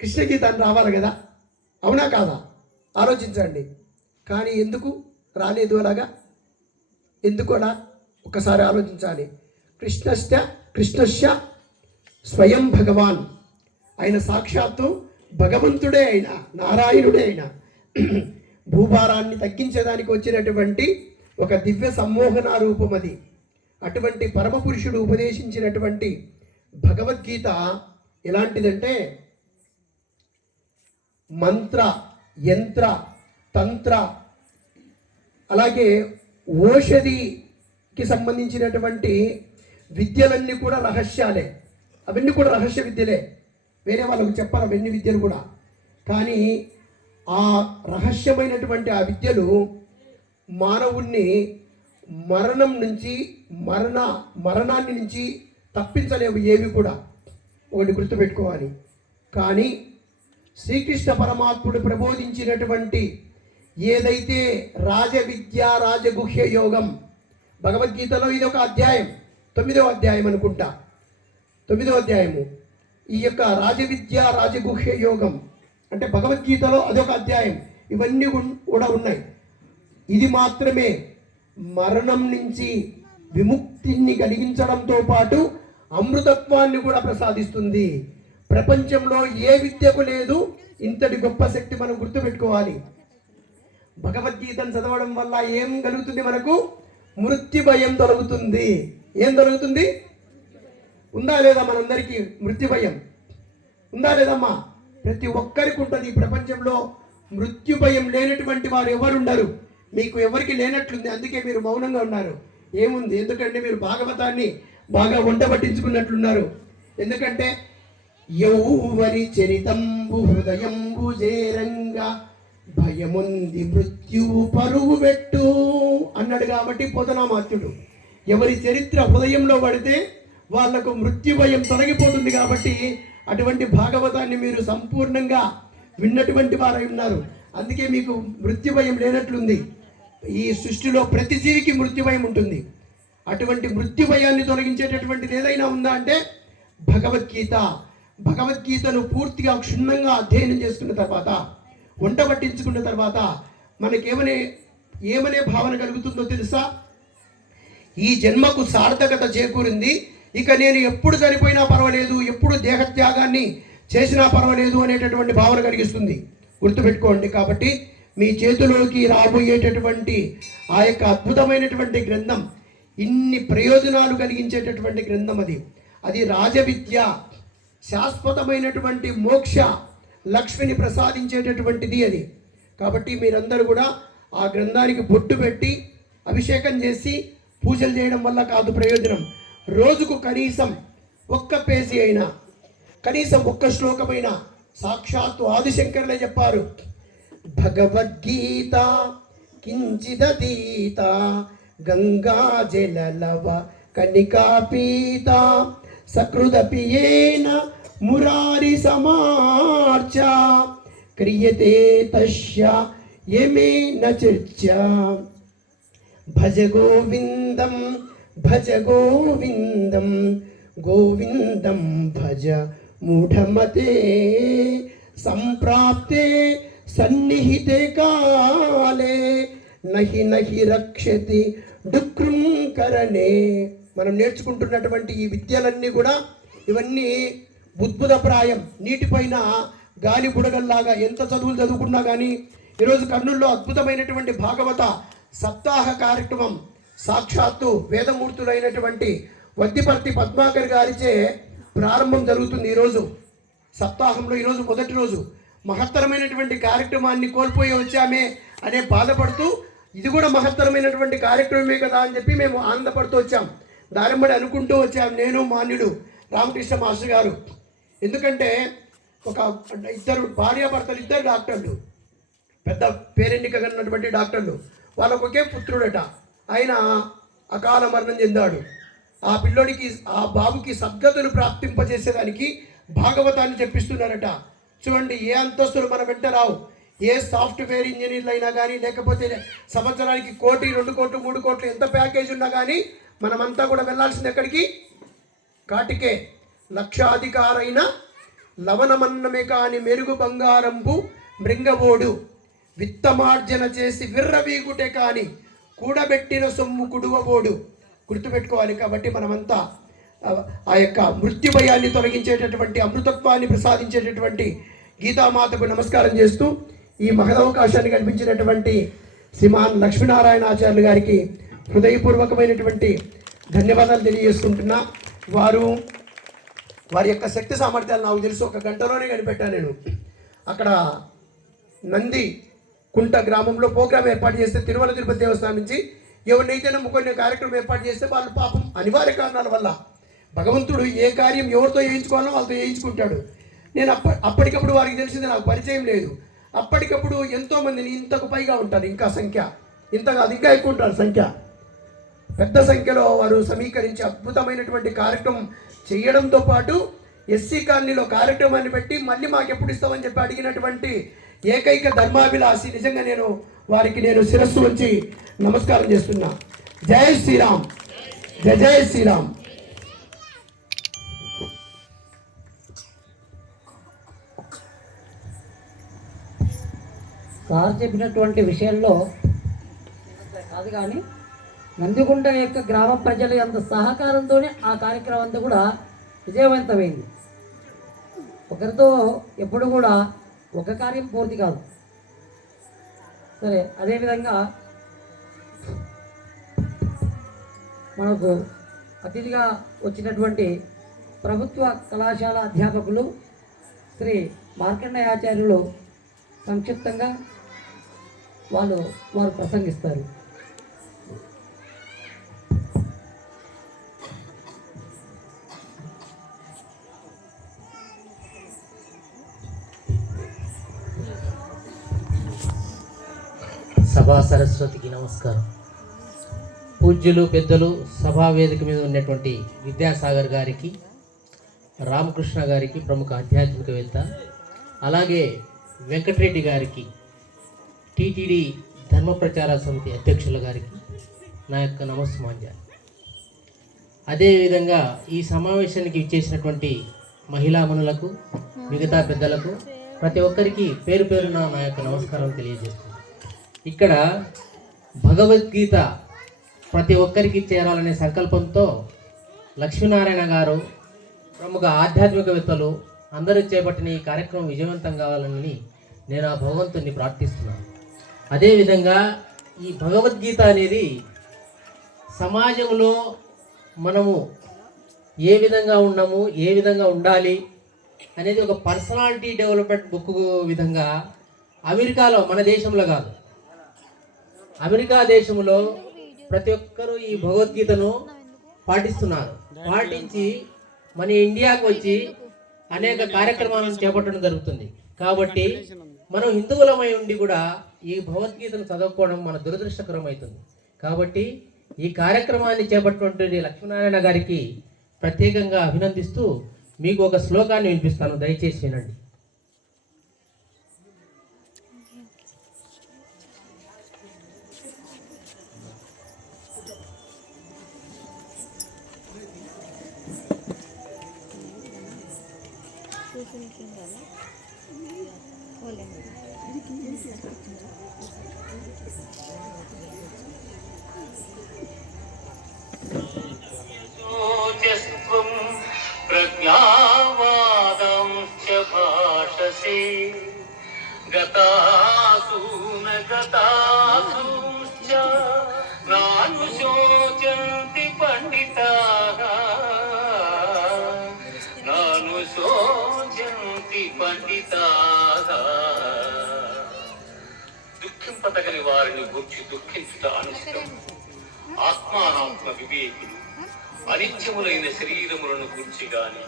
కృష్ణగీత అని రావాలి కదా, అవునా కాదా? ఆలోచించండి. కానీ ఎందుకు రాలేదు అలాగా? ఎందుకు అలా? ఒకసారి ఆలోచించాలి. కృష్ణశ్చ స్వయం భగవాన్, ఆయన సాక్షాత్తు భగవంతుడే అయిన, నారాయణుడే అయిన, భూభారాన్ని తగ్గించేదానికి వచ్చినటువంటి ఒక దివ్య సమ్మోహన రూపం అది. అటువంటి పరమపురుషుడు ఉపదేశించినటువంటి భగవద్గీత ఎలాంటిదంటే మంత్ర, యంత్ర, తంత్ర, అలాగే ఓషధికి సంబంధించినటువంటి విద్యలన్నీ కూడా రహస్యాలే. అవన్నీ కూడా రహస్య విద్యలే, వేరే వాళ్ళకు చెప్పాలి అవన్నీ విద్యలు కూడా. కానీ ఆ రహస్యమైనటువంటి ఆ విద్యలు మానవుణ్ణి మరణాన్ని నుంచి తప్పించలేవు ఏవి కూడా. ఒకటి గుర్తుపెట్టుకోవాలి. కానీ శ్రీకృష్ణ పరమాత్ముడు ప్రబోధించినటువంటి ఏదైతే రాజవిద్య, రాజగుహ్య యోగం, భగవద్గీతలో ఇది ఒక అధ్యాయం, 9వ అధ్యాయం అనుకుంటా, 9వ అధ్యాయము. ఈ యొక్క రాజవిద్య, రాజగుహ్య యోగం అంటే భగవద్గీతలో అదొక అధ్యాయం. ఇవన్నీ కూడా ఉన్నాయి. ఇది మాత్రమే మరణం నుంచి విముక్తిని కలిగించడంతో పాటు అమృతత్వాన్ని కూడా ప్రసాదిస్తుంది. ప్రపంచంలో ఏ విద్యకు లేదు ఇంతటి గొప్ప శక్తి. మనం గుర్తుపెట్టుకోవాలి. భగవద్గీతను చదవడం వల్ల ఏం కలుగుతుంది? మనకు మృత్యు భయం తొలగుతుంది. ఏం తొలగుతుంది? ఉందా లేదా మనందరికీ మృత్యు భయం? ఉందా లేదమ్మా? ప్రతి ఒక్కరికి ఉంటుంది. ఈ ప్రపంచంలో మృత్యు భయం లేనటువంటి వారు ఎవరుండరు. మీకు ఎవరికి లేనట్లుంది, అందుకే మీరు మౌనంగా ఉన్నారు. ఏముంది? ఎందుకంటే మీరు భాగవతాన్ని బాగా వంట పట్టించుకున్నట్లున్నారు. ఎందుకంటే యౌవరి చరితంబు హృదయంబు జేరంగా భయముంది మృత్యువు పరువు పెట్టు అన్నాడు. కాబట్టి పోతనామాత్యుడు ఎవరి చరిత్ర హృదయంలో పడితే వాళ్లకు మృత్యు భయం తొలగిపోతుంది. కాబట్టి అటువంటి భాగవతాన్ని మీరు సంపూర్ణంగా విన్నటువంటి వారై ఉన్నారు. అందుకే మీకు మృత్యు భయం లేనట్లుంది. ఈ సృష్టిలో ప్రతి జీవికి మృత్యు భయం ఉంటుంది. అటువంటి మృత్యు భయాన్ని తొలగించేటటువంటిది ఏదైనా ఉందా అంటే భగవద్గీత. భగవద్గీతను పూర్తిగా క్షుణ్ణంగా అధ్యయనం చేసుకున్న తర్వాత, వంట పట్టించుకున్న తర్వాత ఏమనే భావన కలుగుతుందో తెలుసా? ఈ జన్మకు సార్థకత చేకూరింది. ఇక నేను ఎప్పుడు చనిపోయినా పర్వాలేదు, ఎప్పుడు దేహత్యాగాన్ని చేసినా పర్వాలేదు అనేటటువంటి భావన కలిగిస్తుంది. గుర్తుపెట్టుకోండి. కాబట్టి మీ చేతిలోకి రాబోయేటటువంటి ఆ యొక్క అద్భుతమైనటువంటి గ్రంథం, ఇన్ని ప్రయోజనాలు కలిగించేటటువంటి గ్రంథం అది రాజవిద్య, శాశ్వతమైనటువంటి మోక్ష లక్ష్మిని ప్రసాదించేటటువంటిది అది. కాబట్టి మీరందరూ కూడా ఆ గ్రంథానికి బొట్టు పెట్టి అభిషేకం చేసి పూజలు చేయడం వల్ల కాదు ప్రయోజనం. రోజుకు కనీసం ఒక్క పేజీ అయినా, కనీసం ఒక్క శ్లోకమైనా, సాక్షాత్తు ఆదిశంకరులే చెప్పారు, భగవద్గీత కించిదతీత గంగా జలలవ కనికాపీత సకృదపియేన మురారి సమార్చ క్రియతే తస్య యమేన చర్చ భజ గోవిందం భజ గోవిందం గోవిందం భజ మూఢమతే సంప్రాప్తే సన్నిహితే కాలే నహి నహి రక్షతి డుక్రుం కరణే. మనం నేర్చుకుంటున్నటువంటి ఈ విద్యలన్నీ కూడా ఇవన్నీ బుద్భుతప్రాయం, నీటిపైన గాలి బుడగల్లాగా. ఎంత చదువులు చదువుకున్నా కానీ ఈరోజు కర్నూలులో అద్భుతమైనటువంటి భాగవత సప్తాహ కార్యక్రమం సాక్షాత్తు వేదమూర్తులైనటువంటి వద్దిపర్తి పద్మాకర్ గారిచే ప్రారంభం జరుగుతుంది. ఈరోజు సప్తాహంలో ఈరోజు మొదటి రోజు. మహత్తరమైనటువంటి కార్యక్రమాన్ని కోల్పోయి వచ్చామే అనే బాధపడుతూ, ఇది కూడా మహత్తరమైనటువంటి కార్యక్రమమే కదా అని చెప్పి మేము ఆనందపడుతూ వచ్చాం. దారిమ్మడి అనుకుంటూ వచ్చాం, నేను మాన్యుడు రామకృష్ణ మాస్టర్ గారు. ఎందుకంటే ఇద్దరు భార్యాభర్తలు, ఇద్దరు డాక్టర్లు, పెద్ద పేరెన్నిక కన్నటువంటి డాక్టర్లు. వాళ్ళకు ఒకే పుత్రుడట. ఆయన అకాల మరణం చెందాడు. ఆ పిల్లోడికి, ఆ బాబుకి సద్గతులు ప్రాప్తింపజేసేదానికి భాగవతాన్ని చెప్పిస్తున్నారట. చూడండి, ఏ అంతస్తులు మన వెంట రావు. ఏ సాఫ్ట్వేర్ ఇంజనీర్లు అయినా కానీ, లేకపోతే సంవత్సరానికి 1 కోటి 2 కోట్లు 3 కోట్లు ఎంత ప్యాకేజ్ ఉన్నా కానీ మనమంతా కూడా వెళ్ళాల్సింది ఎక్కడికి? కాటికే. లక్షాధికారైన లవణమన్నమే కాని మెరుగు బంగారంబు మృంగబోడు విత్తమార్జన చేసి విర్రవీగుటే కాని కూడబెట్టిన సొమ్ము కుడువబోడు. గుర్తుపెట్టుకోవాలి. కాబట్టి మనమంతా ఆ యొక్క మృత్యు భయాన్ని తొలగించేటటువంటి, అమృతత్వాన్ని ప్రసాదించేటటువంటి గీతామాతకు నమస్కారం చేస్తూ ఈ మహదవకాశాన్ని కల్పించినటువంటి శ్రీమాన్ లక్ష్మీనారాయణ ఆచార్యులు గారికి హృదయపూర్వకమైనటువంటి ధన్యవాదాలు తెలియజేసుకుంటున్నా. వారి యొక్క శక్తి సామర్థ్యాలు నాకు తెలుసు. 1 గంటలోనే కనిపెట్టాను నేను. అక్కడ నంది కుంట గ్రామంలో ప్రోగ్రాం ఏర్పాటు చేస్తే, తిరుమల తిరుపతి దేవస్థానం నుంచి ఎవరినైతే నమ్ముకునే కార్యక్రమం ఏర్పాటు చేస్తే వాళ్ళు పాపం అనివార్య కారణాల వల్ల, భగవంతుడు ఏ కార్యం ఎవరితో చేయించుకోవాలో వాళ్ళతో చేయించుకుంటాడు. నేను అప్పటికప్పుడు వారికి తెలిసింది, నాకు పరిచయం లేదు. అప్పటికప్పుడు ఎంతోమందిని, ఇంతకు పైగా ఉంటారు, ఇంకా సంఖ్య ఇంత కాదు, ఇంకా ఎక్కువ ఉంటారు సంఖ్య. పెద్ద సంఖ్యలో వారు సమీకరించి అద్భుతమైనటువంటి కార్యక్రమం చేయడంతో పాటు ఎస్సీ కాలనీలో కార్యక్రమాన్ని పెట్టి మళ్ళీ మాకు ఎప్పుడు ఇస్తామని చెప్పి అడిగినటువంటి ఏకైక ధర్మాభిలాషి. నిజంగా వారికి నేను శిరస్సు వచ్చి నమస్కారం చేస్తున్నా. జై శ్రీరామ్, జై జై శ్రీరామ్. సార్ చెప్పినటువంటి విషయంలో కాదు కానీ నందిగుంట యొక్క గ్రామ ప్రజల యొక్క సహకారంతోనే ఆ కార్యక్రమం అంతా కూడా విజయవంతమైంది. ఒకరితో ఎప్పుడు కూడా ఒక కార్యం పూర్తి కాదు. సరే, అదేవిధంగా మనకు అతిథిగా వచ్చినటువంటి ప్రభుత్వ కళాశాల అధ్యాపకులు శ్రీ మార్కండేయాచార్యులు సంక్షిప్తంగా వారు ప్రసంగిస్తారు. సభా సరస్వతికి నమస్కారం. పూజ్యులు పెద్దలు సభా వేదిక మీద ఉన్నటువంటి విద్యాసాగర్ గారికి, రామకృష్ణ గారికి ప్రముఖ ఆధ్యాత్మికవేత్త, అలాగే వెంకటరెడ్డి గారికి, టీటీడీ ధర్మ ప్రచార సమితి అధ్యక్షుల గారికి నా యొక్క నమస్మాంజాలు. అదేవిధంగా ఈ సమావేశానికి ఇచ్చేసినటువంటి మహిళామణులకు, మిగతా పెద్దలకు, ప్రతి ఒక్కరికి పేరు పేరున నా యొక్క నమస్కారం తెలియజేస్తున్నాను. ఇక్కడ భగవద్గీత ప్రతి ఒక్కరికి చేరాలనే సంకల్పంతో లక్ష్మీనారాయణ గారు, ప్రముఖ ఆధ్యాత్మికవేత్తలు అందరూ చేపట్టిన ఈ కార్యక్రమం విజయవంతం కావాలని నేను ఆ భగవంతుని ప్రార్థిస్తున్నాను. అదేవిధంగా ఈ భగవద్గీత అనేది సమాజంలో మనము ఏ విధంగా ఉన్నాము, ఏ విధంగా ఉండాలి అనేది ఒక పర్సనాలిటీ డెవలప్మెంట్ బుక్ విధంగా అమెరికాలో, మన దేశంలో కాదు, అమెరికా దేశంలో ప్రతి ఒక్కరూ ఈ భగవద్గీతను పాటిస్తున్నారు. పాటించి మన ఇండియాకు వచ్చి అనేక కార్యక్రమాలను చేపట్టడం జరుగుతుంది. కాబట్టి మనం హిందువులమై ఉండి కూడా ఈ భగవద్గీతను చదువుకోవడం మన దురదృష్టకరం అవుతుంది. కాబట్టి ఈ కార్యక్రమాన్ని చేపట్టినటువంటి లక్ష్మీనారాయణ గారికి ప్రత్యేకంగా అభినందిస్తూ మీకు ఒక శ్లోకాన్ని వినిపిస్తాను, దయచేసి వినండి. ప్రజ్ఞావాదంశ్చ భాషసే గతాసూన గతాసూశ్చ నానుశోచంతి పండితాః నానుశోచంతి పండితాః. దుఃఖింపతగని వారిని గురించి దుఃఖించుట అనుచితం. ఆత్మానాత్మ వివేకులు అనిత్యములైన శరీరములను గురించి గాని,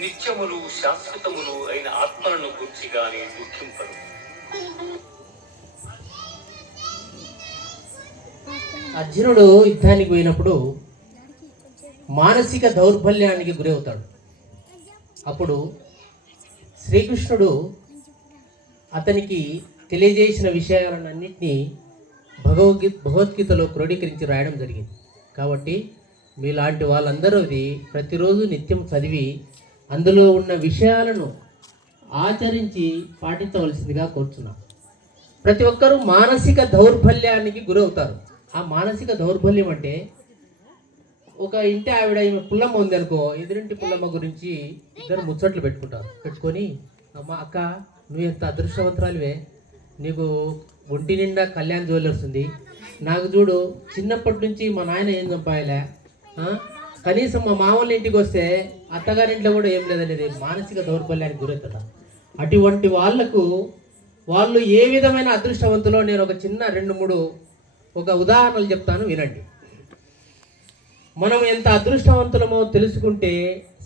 నిత్యములు శాశ్వతములు అయిన ఆత్మలను గురించి గాని దుఃఖింపరు. అర్జునుడు యుద్ధానికి పోయినప్పుడు మానసిక దౌర్బల్యానికి గురవుతాడు. అప్పుడు శ్రీకృష్ణుడు అతనికి తెలియజేసిన విషయాలన్నింటినీ భగవద్గీతలో క్రోడీకరించి రాయడం జరిగింది. కాబట్టి మీలాంటి వాళ్ళందరూ అది ప్రతిరోజు నిత్యం చదివి అందులో ఉన్న విషయాలను ఆచరించి పాటించవలసిందిగా కోరుచున్నాను. ప్రతి ఒక్కరూ మానసిక దౌర్బల్యానికి గురవుతారు. ఆ మానసిక దౌర్బల్యం అంటే, ఒక ఇంటి ఆవిడ, ఈమె పుల్లమ్మ ఉంది అనుకో, ఎదురింటి పుల్లమ్మ గురించి ఇద్దరు ముచ్చట్లు పెట్టుకొని, అమ్మ అక్క నువ్వు ఎంత అదృష్టవంతురాలివే, నీకు ఒంటి నిండా కళ్యాణ్ జ్యువెలర్స్ ఉంది, నాకు చూడు చిన్నప్పటి నుంచి మా నాయన ఏం చంపాయలే, కనీసం మా మామూలు ఇంటికి వస్తే అత్తగారింట్లో కూడా ఏం లేదనేది మానసిక దౌర్బల్యానికి గురవుతారు. అటువంటి వాళ్ళు ఏ విధమైన అదృష్టవంతులో నేను ఒక చిన్న 2-3 ఒక ఉదాహరణలు చెప్తాను, వినండి. మనం ఎంత అదృష్టవంతులమో తెలుసుకుంటే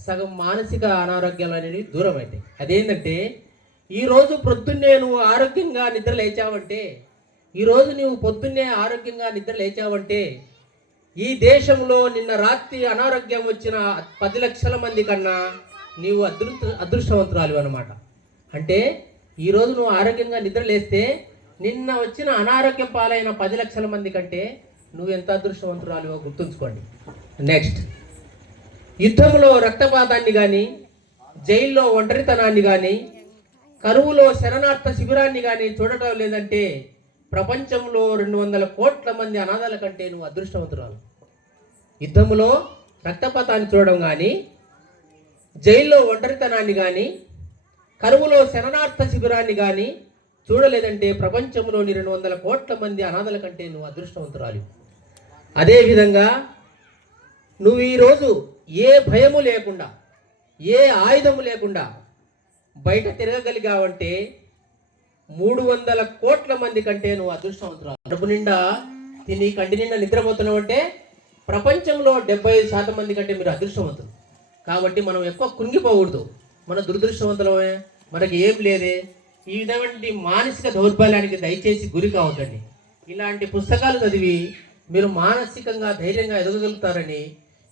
సగం మానసిక అనారోగ్యాలు అనేవి దూరం అవుతాయి. అదేంటంటే, ఈరోజు పొద్దున్నే నువ్వు ఆరోగ్యంగా నిద్ర లేచావంటే ఈ దేశంలో నిన్న రాత్రి అనారోగ్యం వచ్చిన 10 లక్షల మంది కన్నా నీవు అదృష్టవంతురాలు అన్నమాట. అంటే ఈరోజు నువ్వు ఆరోగ్యంగా నిద్ర లేస్తే నిన్న వచ్చిన అనారోగ్యం పాలైన 10 లక్షల మంది కంటే నువ్వు ఎంత అదృష్టవంతురాలు గుర్తుంచుకోండి. నెక్స్ట్, యుద్ధంలో రక్తపాతాన్ని కానీ, జైల్లో ఒంటరితనాన్ని కానీ, కరువులో శరణార్థ శిబిరాన్ని కానీ చూడటం లేదంటే ప్రపంచంలో 200 కోట్ల మంది అనాథాల కంటే నువ్వు అదృష్టవంతురాలు. యుద్ధంలో రక్తపాతాన్ని చూడడం కానీ, జైల్లో ఒంటరితనాన్ని కానీ, కరువులో శరణార్థ శిబిరాన్ని కానీ చూడలేదంటే ప్రపంచంలోని 200 కోట్ల మంది అనాథల కంటే నువ్వు అదృష్టవంతురాలు. అదేవిధంగా నువ్వు ఈరోజు ఏ భయము లేకుండా, ఏ ఆయుధము లేకుండా బయట తిరగగలిగావంటే 300 కోట్ల మంది కంటే నువ్వు అదృష్టవంతురాలు. కడుపు నిండా తిని కంటి నిండా నిద్రపోతున్నావు అంటే ప్రపంచంలో 75% మంది కంటే మీరు అదృష్టవంతులు. కాబట్టి మనం ఎక్కువ కృంగిపోకూడదు. మన దురదృష్టవంతులమే, మనకి ఏం లేదే, ఈ విధమైన మానసిక దౌర్బల్యానికి దయచేసి గురి కావద్దండి. ఇలాంటి పుస్తకాలు చదివి మీరు మానసికంగా ధైర్యంగా ఎదగగలుగుతారని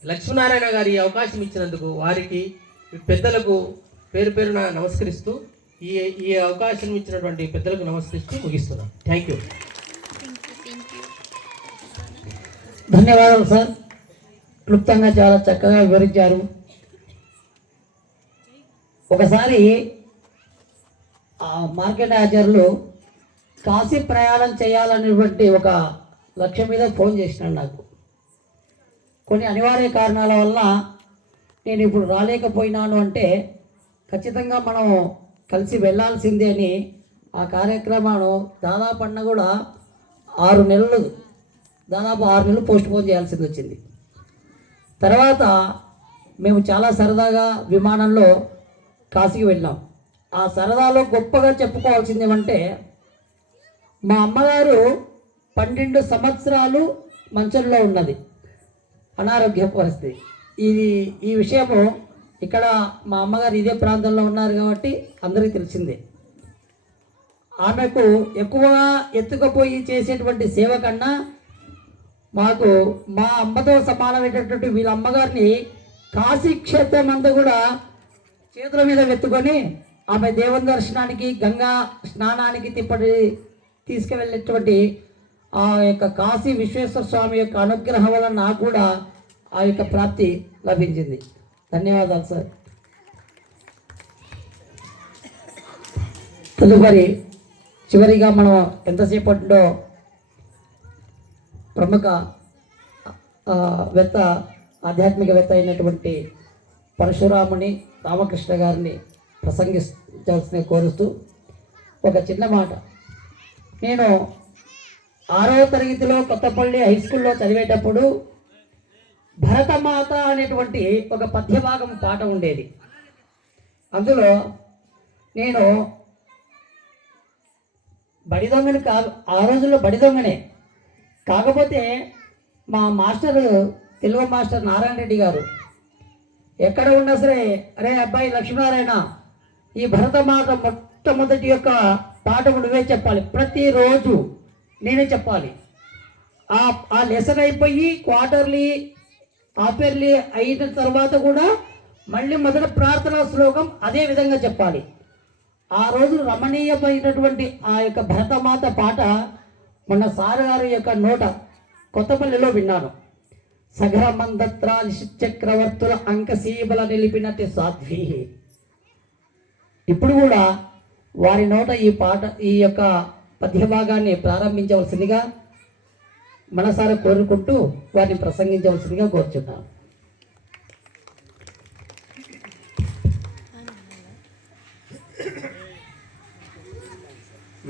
లక్ష్మీనారాయణ గారి ఈ అవకాశం ఇచ్చినందుకు వారికి పెద్దలకు పేరు పేరున నమస్కరిస్తూ ఈ అవకాశం ఇచ్చినటువంటి పెద్దలకు నమస్కరిస్తూ ముగిస్తున్నాను. Thank you. ధన్యవాదాలు సార్. క్లుప్తంగా చాలా చక్కగా వివరించారు. ఒకసారి మార్కెట్ ఆచార్యులు కాశీ ప్రయాణం చేయాలనేటువంటి ఒక లక్ష్యం మీద ఫోన్ చేసినాడు నాకు. కొన్ని అనివార్య కారణాల వల్ల నేను ఇప్పుడు రాలేకపోయినాను అంటే ఖచ్చితంగా మనం కలిసి వెళ్ళాల్సిందే అని ఆ కార్యక్రమాన్ని దాదాపు అన్న కూడా 6 నెలలు పోస్ట్ పోన్ చేయాల్సింది వచ్చింది. తర్వాత మేము చాలా సరదాగా విమానంలో కాశీకి వెళ్ళాం. ఆ సరదాలో గొప్పగా చెప్పుకోవాల్సింది ఏమంటే మా అమ్మగారు 12 సంవత్సరాలు మంచంలో ఉన్నది, అనారోగ్య పరిస్థితి. ఈ విషయము ఇక్కడ మా అమ్మగారు ఇదే ప్రాంతంలో ఉన్నారు కాబట్టి అందరికీ తెలిసిందే. ఆమెకు ఎక్కువగా ఎత్తుకుపోయి చేసేటువంటి సేవ కన్నా మాకు మా అమ్మతో సమానమైనటువంటి వీళ్ళ అమ్మగారిని కాశీ క్షేత్రం అంతా కూడా చేతుల మీద వెత్తుకొని ఆమె దేవుని దర్శనానికి గంగా స్నానానికి తీసుకువెళ్ళేటువంటి ఆ యొక్క కాశీ విశ్వేశ్వర స్వామి యొక్క అనుగ్రహం వల్ల నాకు కూడా ఆ యొక్క ప్రాప్తి లభించింది. ధన్యవాదాలు సార్. తదుపరి చివరిగా మనం ఎంతసేపట్లో ప్రముఖ ఆధ్యాత్మికవేత్త అయినటువంటి పరశురాముని రామకృష్ణ గారిని ప్రసంగించాల్సిన కోరుతూ ఒక చిన్న మాట. నేను 6వ తరగతిలో కొత్తపల్లి హై స్కూల్లో చదివేటప్పుడు భరతమాత అనేటువంటి ఒక పద్యభాగం పాట ఉండేది. అందులో నేను బడి దొంగని ఆ రోజుల్లో బడి దొంగనే. కాకపోతే మా మాస్టర్ తెలుగు మాస్టర్ నారాయణ రెడ్డి గారు ఎక్కడ ఉన్నా సరే, అరే అబ్బాయి లక్ష్మీనారాయణ, ఈ భరతమాత మొట్టమొదటి యొక్క పాఠము నువ్వే చెప్పాలి, ప్రతిరోజు నేనే చెప్పాలి. ఆ లెసన్ అయిపోయి క్వార్టర్లీ హాఫర్లీ అయిన తర్వాత కూడా మళ్ళీ మొదటి ప్రార్థనా శ్లోకం అదే విధంగా చెప్పాలి. ఆ రోజు రమణీయమైనటువంటి ఆ యొక్క భరతమాత పాట మొన్న సార్ గారి యొక్క నోట కొత్తపల్లిలో విన్నాను. సగర మందత్ర చక్రవర్తుల అంకసీబల నిలిపినట్టు సాధ్వి. ఇప్పుడు కూడా వారి నోట ఈ యొక్క పద్యభాగాన్ని ప్రారంభించవలసిందిగా మనసారా కోరుకుంటూ వారిని ప్రసంగించవలసిందిగా కోరుచున్నాను.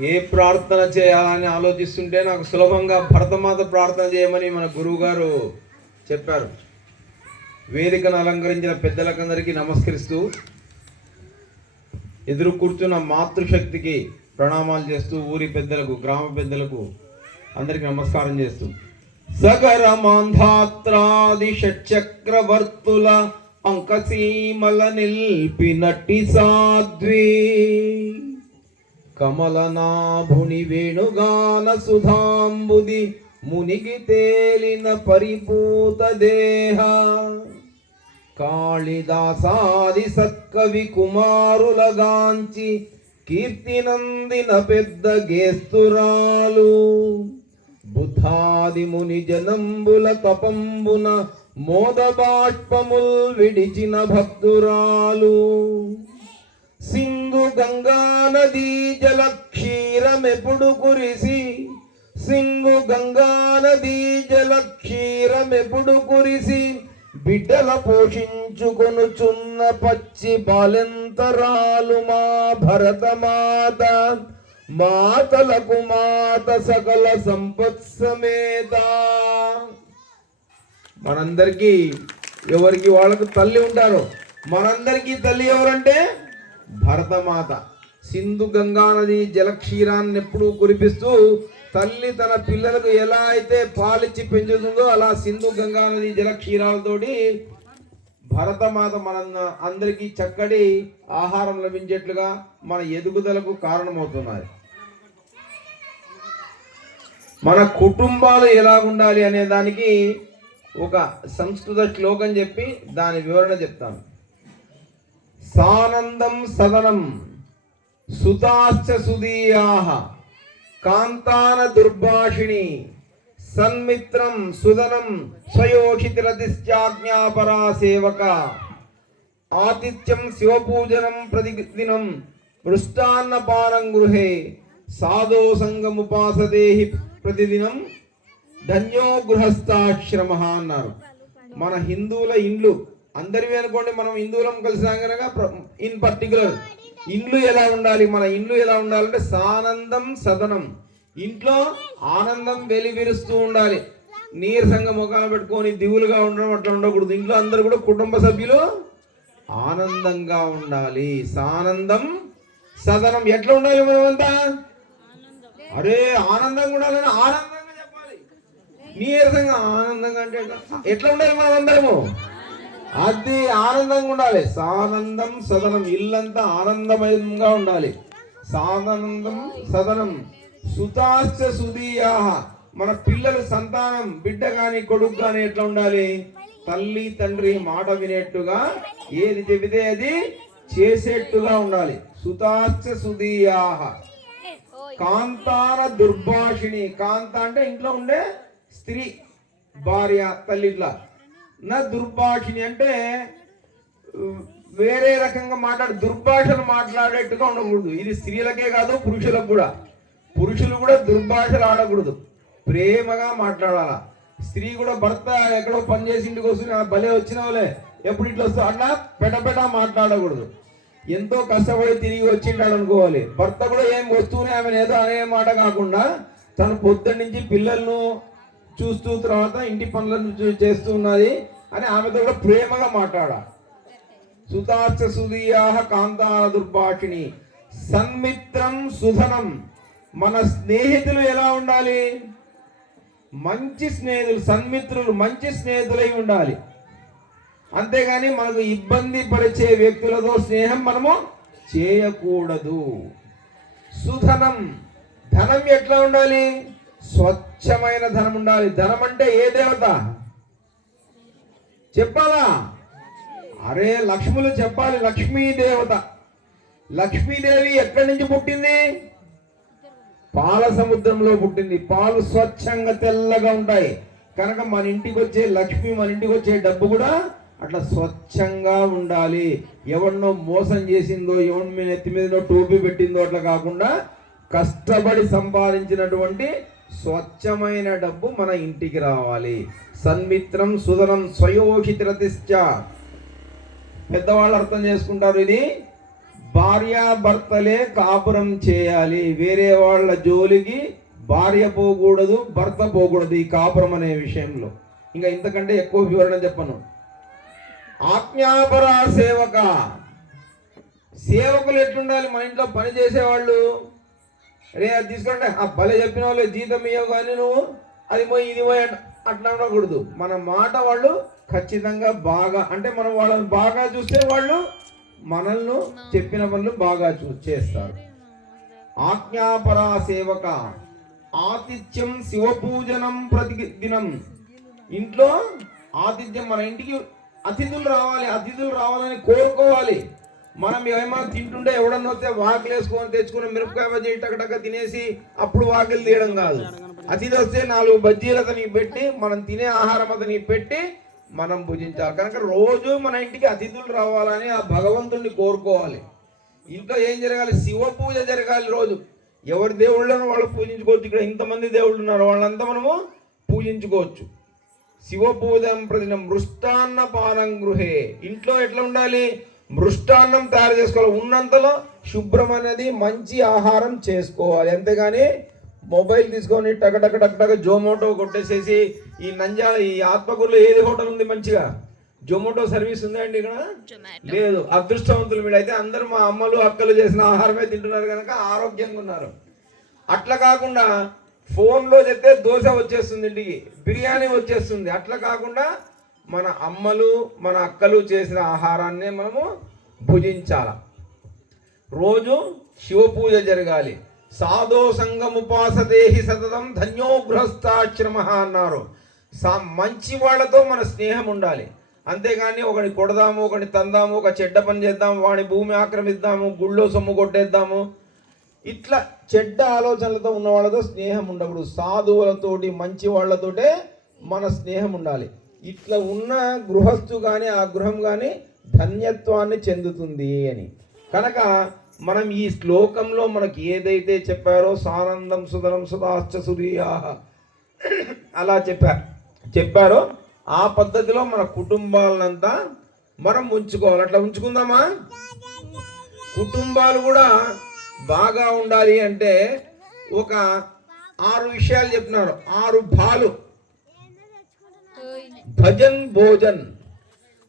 ఏ ప్రార్థన చేయాలని ఆలోచిస్తుంటే నాకు సులభంగా భరతమాత ప్రార్థన చేయమని మన గురువు గారు చెప్పారు. వేదికను అలంకరించిన పెద్దలకందరికీ నమస్కరిస్తూ, ఎదురు కూర్చున్న మాతృశక్తికి ప్రణామాలు చేస్తూ, ఊరి పెద్దలకు, గ్రామ పెద్దలకు అందరికి నమస్కారం చేస్తూ, సగర మాంధాత్రాది షట్చక్రవర్తుల అంకసీమల నిల్పినట్టి సాధ్వి, కమలనాభుని వేణుగాన సుధాంబుది మునిగి తేలిన పరిపూత దేహ, కాళిదాసాది సత్కవి కుమారులగాంచి కీర్తినందిన పెద్ద గేస్తురాలు, బుద్ధాది ముని జనంబుల తపంబున మోద బాష్పముల్ విడిచిన భక్తురాలు, సింధు గంగా నదీ జల క్షీరమెప్పుడు కురిసి, సింధు గంగా నదీ జల క్షీరమెప్పుడు కురిసి, బిడ్డల పోషించుకొనుచున్న పచ్చి బాలెంతరాలు మా భరతమాత, మాతలకు మాత సకల సంపత్సమేత. మనందరికీ ఎవరికి వాళ్ళకు తల్లి ఉంటారు. మనందరికీ తల్లి ఎవరంటే భరతమాత. సింధు గంగా నది జలక్షీరాన్ని ఎప్పుడూ కురిపిస్తూ తల్లి తన పిల్లలకు ఎలా అయితే పాలిచ్చి పెంచుతుందో అలా సింధు గంగా నది జలక్షీరాలతోటి భరతమాత మన అందరికీ చక్కటి ఆహారం లభించేట్లుగా మన ఎదుగుదలకు కారణమవుతున్నది. మన కుటుంబాలు ఎలా ఉండాలి అనే దానికి ఒక సంస్కృత శ్లోకం చెప్పి దాని వివరణ చెప్తాను. సానందం సదనం సుతాశ్చ సుదీయాః కాంతాన దుర్భాషిణి సన్మిత్రం సుదనం స్వయోషితిరతిశ్చాజ్ఞాపరా సేవక ఆతిథ్యం శివపూజనం ప్రతిదినం మృష్టాన్నపానం గృహే సాధో సంగముపాసదేహి ప్రతిదినం ధన్యో గృహస్థాశ్రమ అన్నారు. మన హిందువుల ఇండ్లు అందరివి అనుకోండి, మనం హిందువులం కలిసినాం కనుక ఇన్ పర్టికులర్ ఇండ్లు ఎలా ఉండాలి, మన ఇండ్లు ఎలా ఉండాలంటే సానందం సదనం, ఇంట్లో ఆనందం వెలివిరుస్తూ ఉండాలి. నీరసంగా ముఖాలు పెట్టుకొని దిగులుగా ఉండడం అట్లా ఉండకూడదు. ఇంట్లో అందరూ కూడా కుటుంబ సభ్యులు ఆనందంగా ఉండాలి. సానందం సదనం ఎట్లా ఉండాలి? మనమంతా అరే ఆనందంగా ఉండాలని ఆనందంగా చెప్పాలి. నీరసంగా ఆనందంగా అంటే ఎట్లా ఉండాలి? మనం అందరము అది ఆనందంగా ఉండాలి. సానందం సదనం, ఇల్లంతా ఆనందమయంగా ఉండాలి. సానందం సదనం సుతాశ్చ సుదీయా, మన పిల్లలు సంతానం బిడ్డ గాని కొడుకు గాని ఎట్లా ఉండాలి? తల్లి తండ్రి మాట వినేట్టుగా, ఏది చెబితే అది చేసేట్టుగా ఉండాలి. సుతాశ్చ సుదీయా కాంతాన దుర్భాషిణి, కాంత అంటే ఇంట్లో ఉండే స్త్రీ, భార్య, తల్లి, ఇట్లా. నా దుర్భాషిణి అంటే వేరే రకంగా దుర్భాషలు మాట్లాడేట్టుగా ఉండకూడదు. ఇది స్త్రీలకే కాదు పురుషులకు కూడా. పురుషులు కూడా దుర్భాషలు ఆడకూడదు, ప్రేమగా మాట్లాడాల. స్త్రీ కూడా భర్త ఎక్కడో పని చేసి ఇంటికి వస్తుంది, భలే వచ్చినావులే ఎప్పుడు ఇట్లా వస్తావు అట్లా పెటపెట మాట్లాడకూడదు. ఎంతో కష్టపడి తిరిగి వచ్చింటాడు అనుకోవాలి. భర్త కూడా ఏం వస్తూనే ఆమె ఏదో అనే మాట కాకుండా తను పొద్దున్న నుంచి పిల్లలను చూస్తూ తర్వాత ఇంటి పనులను చేస్తూ ఉన్నది అని ఆమెతో కూడా ప్రేమగా మాట్లాడాలి. సుతాశ్చ సుదీయాః కాంతాన దుర్భాషిణి సన్మిత్రం సుధనం, మన స్నేహితులు ఎలా ఉండాలి? మంచి స్నేహితులు, సన్మిత్రులు మంచి స్నేహితులై ఉండాలి. అంతేగాని మనకు ఇబ్బంది పరిచే వ్యక్తులతో స్నేహం మనము చేయకూడదు. సుధనం, ధనం ఎట్లా ఉండాలి? స్వచ్ఛమైన ధనం ఉండాలి. ధనం అంటే ఏ దేవత చెప్పాలా? అరే లక్ష్ములు చెప్పాలి. లక్ష్మీ దేవత. లక్ష్మీదేవి ఎక్కడి నుంచి పుట్టింది? పాల సముద్రంలో పుట్టింది. పాలు స్వచ్ఛంగా తెల్లగా ఉంటాయి కనుక మన ఇంటికి వచ్చే లక్ష్మి, మన ఇంటికి వచ్చే డబ్బు కూడా అట్లా స్వచ్ఛంగా ఉండాలి. ఎవరినో మోసం చేసిందో, ఎవరి మీద నెత్తి మీదనో టోపీ పెట్టిందో అట్లా కాకుండా కష్టపడి సంపాదించినటువంటి స్వచ్ఛమైన డబ్బు మన ఇంటికి రావాలి. సన్మిత్రం సుధనం స్వయోషితిరతిశ్చ. పెద్దవాళ్ళు అర్థం చేసుకుంటారు, ఇది భార్యాభర్తలే కాపురం చేయాలి. వేరే వాళ్ళ జోలికి భార్య పోకూడదు, భర్త పోకూడదు ఈ కాపురం అనే విషయంలో. ఇంకా ఇంతకంటే ఎక్కువ వివరణ చెప్పను. ఆజ్ఞాపరా సేవక, సేవకులు ఎట్లుండాలి? మన ఇంట్లో పని చేసేవాళ్ళు, రే అది తీసుకోండి, ఆ భలే చెప్పిన వాళ్ళు జీతం ఇవ్వవు కానీ నువ్వు అది పోయి ఇది పోయి అట్లా ఉండకూడదు. మన మాట వాళ్ళు ఖచ్చితంగా బాగా, అంటే మనం వాళ్ళని బాగా చూస్తే వాళ్ళు మనల్ని చెప్పిన పనులు బాగా చేస్తారు. ఆజ్ఞాపరా సేవక ఆతిథ్యం శివపూజనం ప్రతిదినం. ఇంట్లో ఆతిథ్యం, మన ఇంటికి అతిథులు రావాలి, అతిథులు రావాలని కోరుకోవాలి. మనం ఏమైనా తింటుంటే ఎవడన్నా వస్తే వాకిలు వేసుకొని తెచ్చుకుని మిరపకాయ బజ్జీ టకటక తినేసి అప్పుడు వాకిలు తీయడం కాదు. అతిథి వస్తే 4 బజ్జీలు అతనికి పెట్టి, మనం తినే ఆహారం అతనికి పెట్టి మనం భుజించాలి. కనుక రోజు మన ఇంటికి అతిథులు రావాలని ఆ భగవంతుడిని కోరుకోవాలి. ఇంట్లో ఏం జరగాలి? శివ పూజ జరగాలి. రోజు ఎవరి దేవుళ్ళను వాళ్ళు పూజించుకోవచ్చు. ఇక్కడ ఇంతమంది దేవుళ్ళు ఉన్నారు, వాళ్ళంతా మనము పూజించుకోవచ్చు. శివ పూజం ప్రతిదినం మృష్టాన్న పానం గృహే. ఇంట్లో ఎట్లా ఉండాలి? మృష్టాన్నం తయారు చేసుకోవాలి. ఉన్నంతలో శుభ్రం అనేది మంచి ఆహారం చేసుకోవాలి. అంతేగాని మొబైల్ తీసుకొని టకటక టకటక జొమాటో కొట్టేసేసి ఈ నంజాల ఈ ఆత్మకూరులో ఏది హోటల్ ఉంది మంచిగా? జొమాటో సర్వీస్ ఉందా అండి ఇక్కడ? లేదు. అదృష్టవంతులు వీడైతే అందరూ మా అమ్మలు అక్కలు చేసిన ఆహారమే తింటున్నారు కనుక ఆరోగ్యంగా ఉన్నారు. అట్లా కాకుండా ఫోన్లో చెప్తే దోశ వచ్చేస్తుంది, ఇంటికి బిర్యానీ వచ్చేస్తుంది. అట్లా కాకుండా మన అమ్మలు మన అక్కలు చేసిన ఆహారాన్నే మనము భుజించాలి. రోజు శివ పూజ జరగాలి. సాధో సంగముపాసదేహి సతతం ధన్యో గృహస్థాశ్రమ అన్నారు. మంచి వాళ్ళతో మన స్నేహం ఉండాలి. అంతేగాని ఒకని కొడదాము, ఒకని తందాము, ఒక చెడ్డ పని చేద్దాము, వాడి భూమి ఆక్రమిద్దాము, గుళ్ళో సొమ్ము కొట్టేద్దాము, ఇట్లా చెడ్డ ఆలోచనలతో ఉన్న వాళ్ళతో స్నేహం ఉండకూడదు. సాధువులతోటి మంచి వాళ్ళతోటే మన స్నేహం ఉండాలి. ఇట్లా ఉన్న గృహస్థు కానీ ఆ గృహం కానీ ధన్యత్వాన్ని చెందుతుంది అని. కనుక మనం ఈ శ్లోకంలో మనకి ఏదైతే చెప్పారో సానందం సుధనం సుధాశ్చ సూర్యా అలా చెప్పారో ఆ పద్ధతిలో మన కుటుంబాలనంతా మనం ఉంచుకోవాలి. అట్లా ఉంచుకుందామా? కుటుంబాలు కూడా బాగా ఉండాలి అంటే ఒక 6 విషయాలు చెప్పినారు. 6 భాలు. భజన్ భోజన్.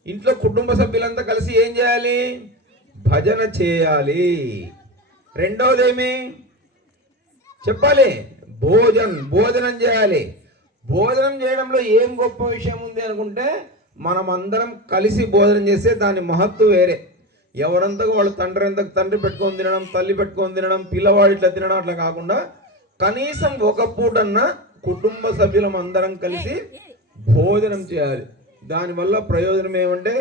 ఇంట్లో కుటుంబ సభ్యులంతా కలిసి ఏం చేయాలి? భజన చేయాలి. రెండవదేమి చెప్పాలి? భోజనం చేయాలి. భోజనం చేయడంలో ఏం గొప్ప విషయం ఉంది అనుకుంటే మనం అందరం కలిసి భోజనం చేస్తే దాని మహత్తు వేరే. ఎవరంతకు వాళ్ళు తండ్రి పెట్టుకొని తినడం, తల్లి పెట్టుకొని తినడం, పిల్లవాడు ఇట్లా తినడం అట్లా కాకుండా కనీసం ఒక పూటన్నా కుటుంబ సభ్యులం అందరం కలిసి భోజనం చేయాలి. దానివల్ల ప్రయోజనం ఏమంటే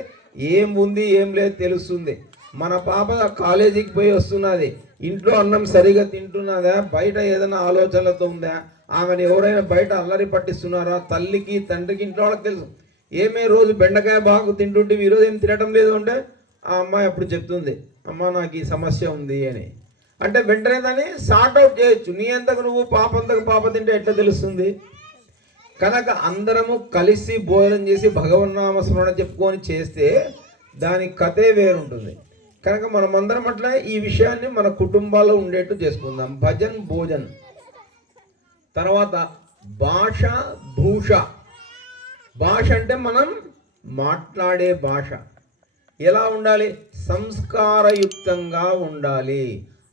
ఏం ఉంది ఏం లేదు తెలుస్తుంది. మన పాప కాలేజీకి పోయి వస్తున్నది, ఇంట్లో అన్నం సరిగా తింటున్నదా, బయట ఏదైనా ఆలోచనలతో ఉందా, ఆమెను ఎవరైనా బయట అల్లరి పట్టిస్తున్నారా, తల్లికి తండ్రికి ఇంట్లో వాళ్ళకి తెలుసు. ఏమే రోజు బెండకాయ బాగా తింటుంటే ఈరోజు ఏం తినటం లేదు అంటే ఆ అమ్మాయి అప్పుడు చెప్తుంది, అమ్మ నాకు ఈ సమస్య ఉంది అని. అంటే వెంటనే దాన్ని సార్ట్అవుట్ చేయొచ్చు. నీ అంతకు నువ్వు పాపంతకు పాప తింటే ఎట్లా తెలుస్తుంది? కనుక అందరము కలిసి భోజనం చేసి భగవన్నామ స్మరణ చెప్పుకొని చేస్తే దాని కథే వేరుంటుంది. కనుక మనమందరం అట్లా ఈ విషయాన్ని మన కుటుంబాల్లో ఉండేట్టు చేసుకుందాం. భజన్ భోజన్. తర్వాత భాష భూష. భాష అంటే మనం మాట్లాడే భాష ఎలా ఉండాలి? సంస్కారయుక్తంగా ఉండాలి.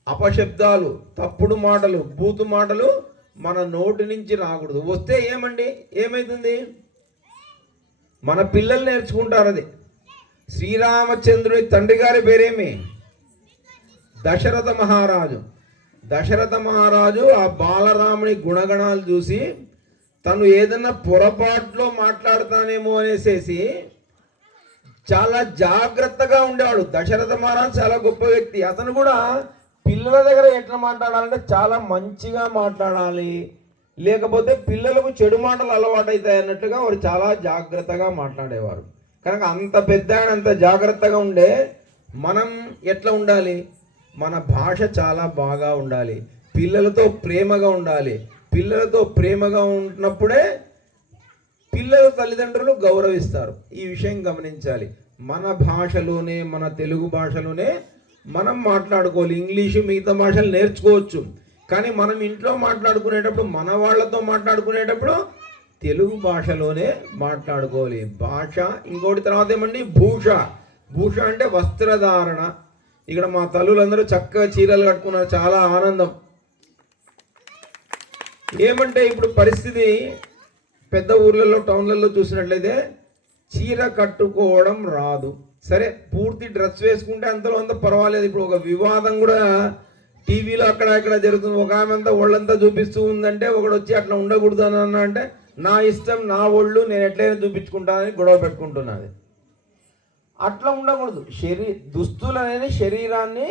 అపశబ్దాలు, తప్పుడు మాటలు, బూతు మాటలు మన నోటి నుంచి రాకూడదు. వస్తే ఏమైతుంది? మన పిల్లలు నేర్చుకుంటారు. అది శ్రీరామచంద్రుడి తండ్రి గారి పేరేమి? దశరథ మహారాజు. దశరథ మహారాజు ఆ బాలరాముని గుణగణాలు చూసి తను ఏదన్నా పొరపాటులో మాట్లాడతానేమో అనేసేసి చాలా జాగ్రత్తగా ఉండేవాడు. దశరథ మహారాజు చాలా గొప్ప వ్యక్తి. అతను కూడా పిల్లల దగ్గర ఎట్లా మాట్లాడాలంటే చాలా మంచిగా మాట్లాడాలి, లేకపోతే పిల్లలకు చెడు మాటలు అలవాటు అవుతాయి అన్నట్టుగా వారు చాలా జాగ్రత్తగా మాట్లాడేవారు. కనుక అంత పెద్ద అంత జాగ్రత్తగా ఉండే మనం ఎట్లా ఉండాలి? మన భాష చాలా బాగా ఉండాలి. పిల్లలతో ప్రేమగా ఉండాలి. పిల్లలతో ప్రేమగా ఉన్నప్పుడే పిల్లల తల్లిదండ్రులు గౌరవిస్తారు. ఈ విషయం గమనించాలి. మన భాషలోనే, మన తెలుగు భాషలోనే మనం మాట్లాడుకోవాలి. ఇంగ్లీషు మిగతా భాషలు నేర్చుకోవచ్చు, కానీ మనం ఇంట్లో మాట్లాడుకునేటప్పుడు, మన వాళ్ళతో మాట్లాడుకునేటప్పుడు తెలుగు భాషలోనే మాట్లాడుకోవాలి. భాష. ఇంకోటి తర్వాత ఏమండి? భూష. భూష అంటే వస్త్రధారణ. ఇక్కడ మా తల్లులందరూ చక్కగా చీరలు కట్టుకున్నారు, చాలా ఆనందం. ఏమంటే ఇప్పుడు పరిస్థితి పెద్ద ఊర్లలో, టౌన్లలో చూసినట్లయితే చీర కట్టుకోవడం రాదు. సరే, పూర్తి డ్రెస్ వేసుకుంటే అంతలో అంత పర్వాలేదు. ఇప్పుడు ఒక వివాదం కూడా టీవీలో అక్కడ ఇక్కడ జరుగుతుంది. ఒక ఆమె అంతా ఒళ్ళంతా చూపిస్తూ ఉందంటే ఒకడు వచ్చి అట్లా ఉండకూడదు అని అంటే నా ఇష్టం, నా ఒళ్ళు, నేను ఎట్లయినా చూపించుకుంటానని గొడవ పెట్టుకుంటున్నది. అట్లా ఉండకూడదు. దుస్తులు అనేది శరీరాన్ని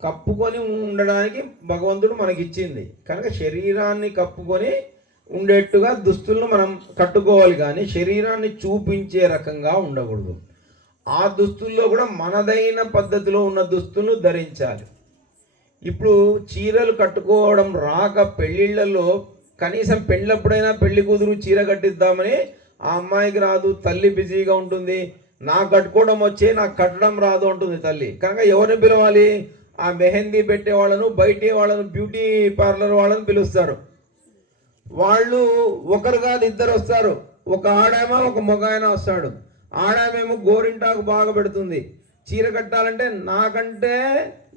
కప్పుకొని ఉండడానికి భగవంతుడు మనకి ఇచ్చింది. కనుక శరీరాన్ని కప్పుకొని ఉండేట్టుగా దుస్తులను మనం కట్టుకోవాలి, కానీ శరీరాన్ని చూపించే రకంగా ఉండకూడదు. ఆ దుస్తుల్లో కూడా మనదైన పద్ధతిలో ఉన్న దుస్తులను ధరించాలి. ఇప్పుడు చీరలు కట్టుకోవడం రాక పెళ్ళిళ్ళలో కనీసం పెళ్ళప్పుడైనా పెళ్లి కూతురు చీర కట్టిద్దామని ఆ అమ్మాయికి రాదు, తల్లి బిజీగా ఉంటుంది. నాకు కట్టుకోవడం వచ్చే, నాకు కట్టడం రాదు అంటుంది తల్లి. కనుక ఎవరిని పిలవాలి? ఆ మెహందీ పెట్టే వాళ్ళను, బయటే వాళ్ళను, బ్యూటీ పార్లర్ వాళ్ళని పిలుస్తారు. వాళ్ళు ఒకరు కాదు, ఇద్దరు వస్తారు. ఒక ఆడామో ఒక మగాయన వస్తాడు. ఆడామేమో గోరింటాకు బాగా పెడుతుంది. చీర కట్టాలంటే నాకంటే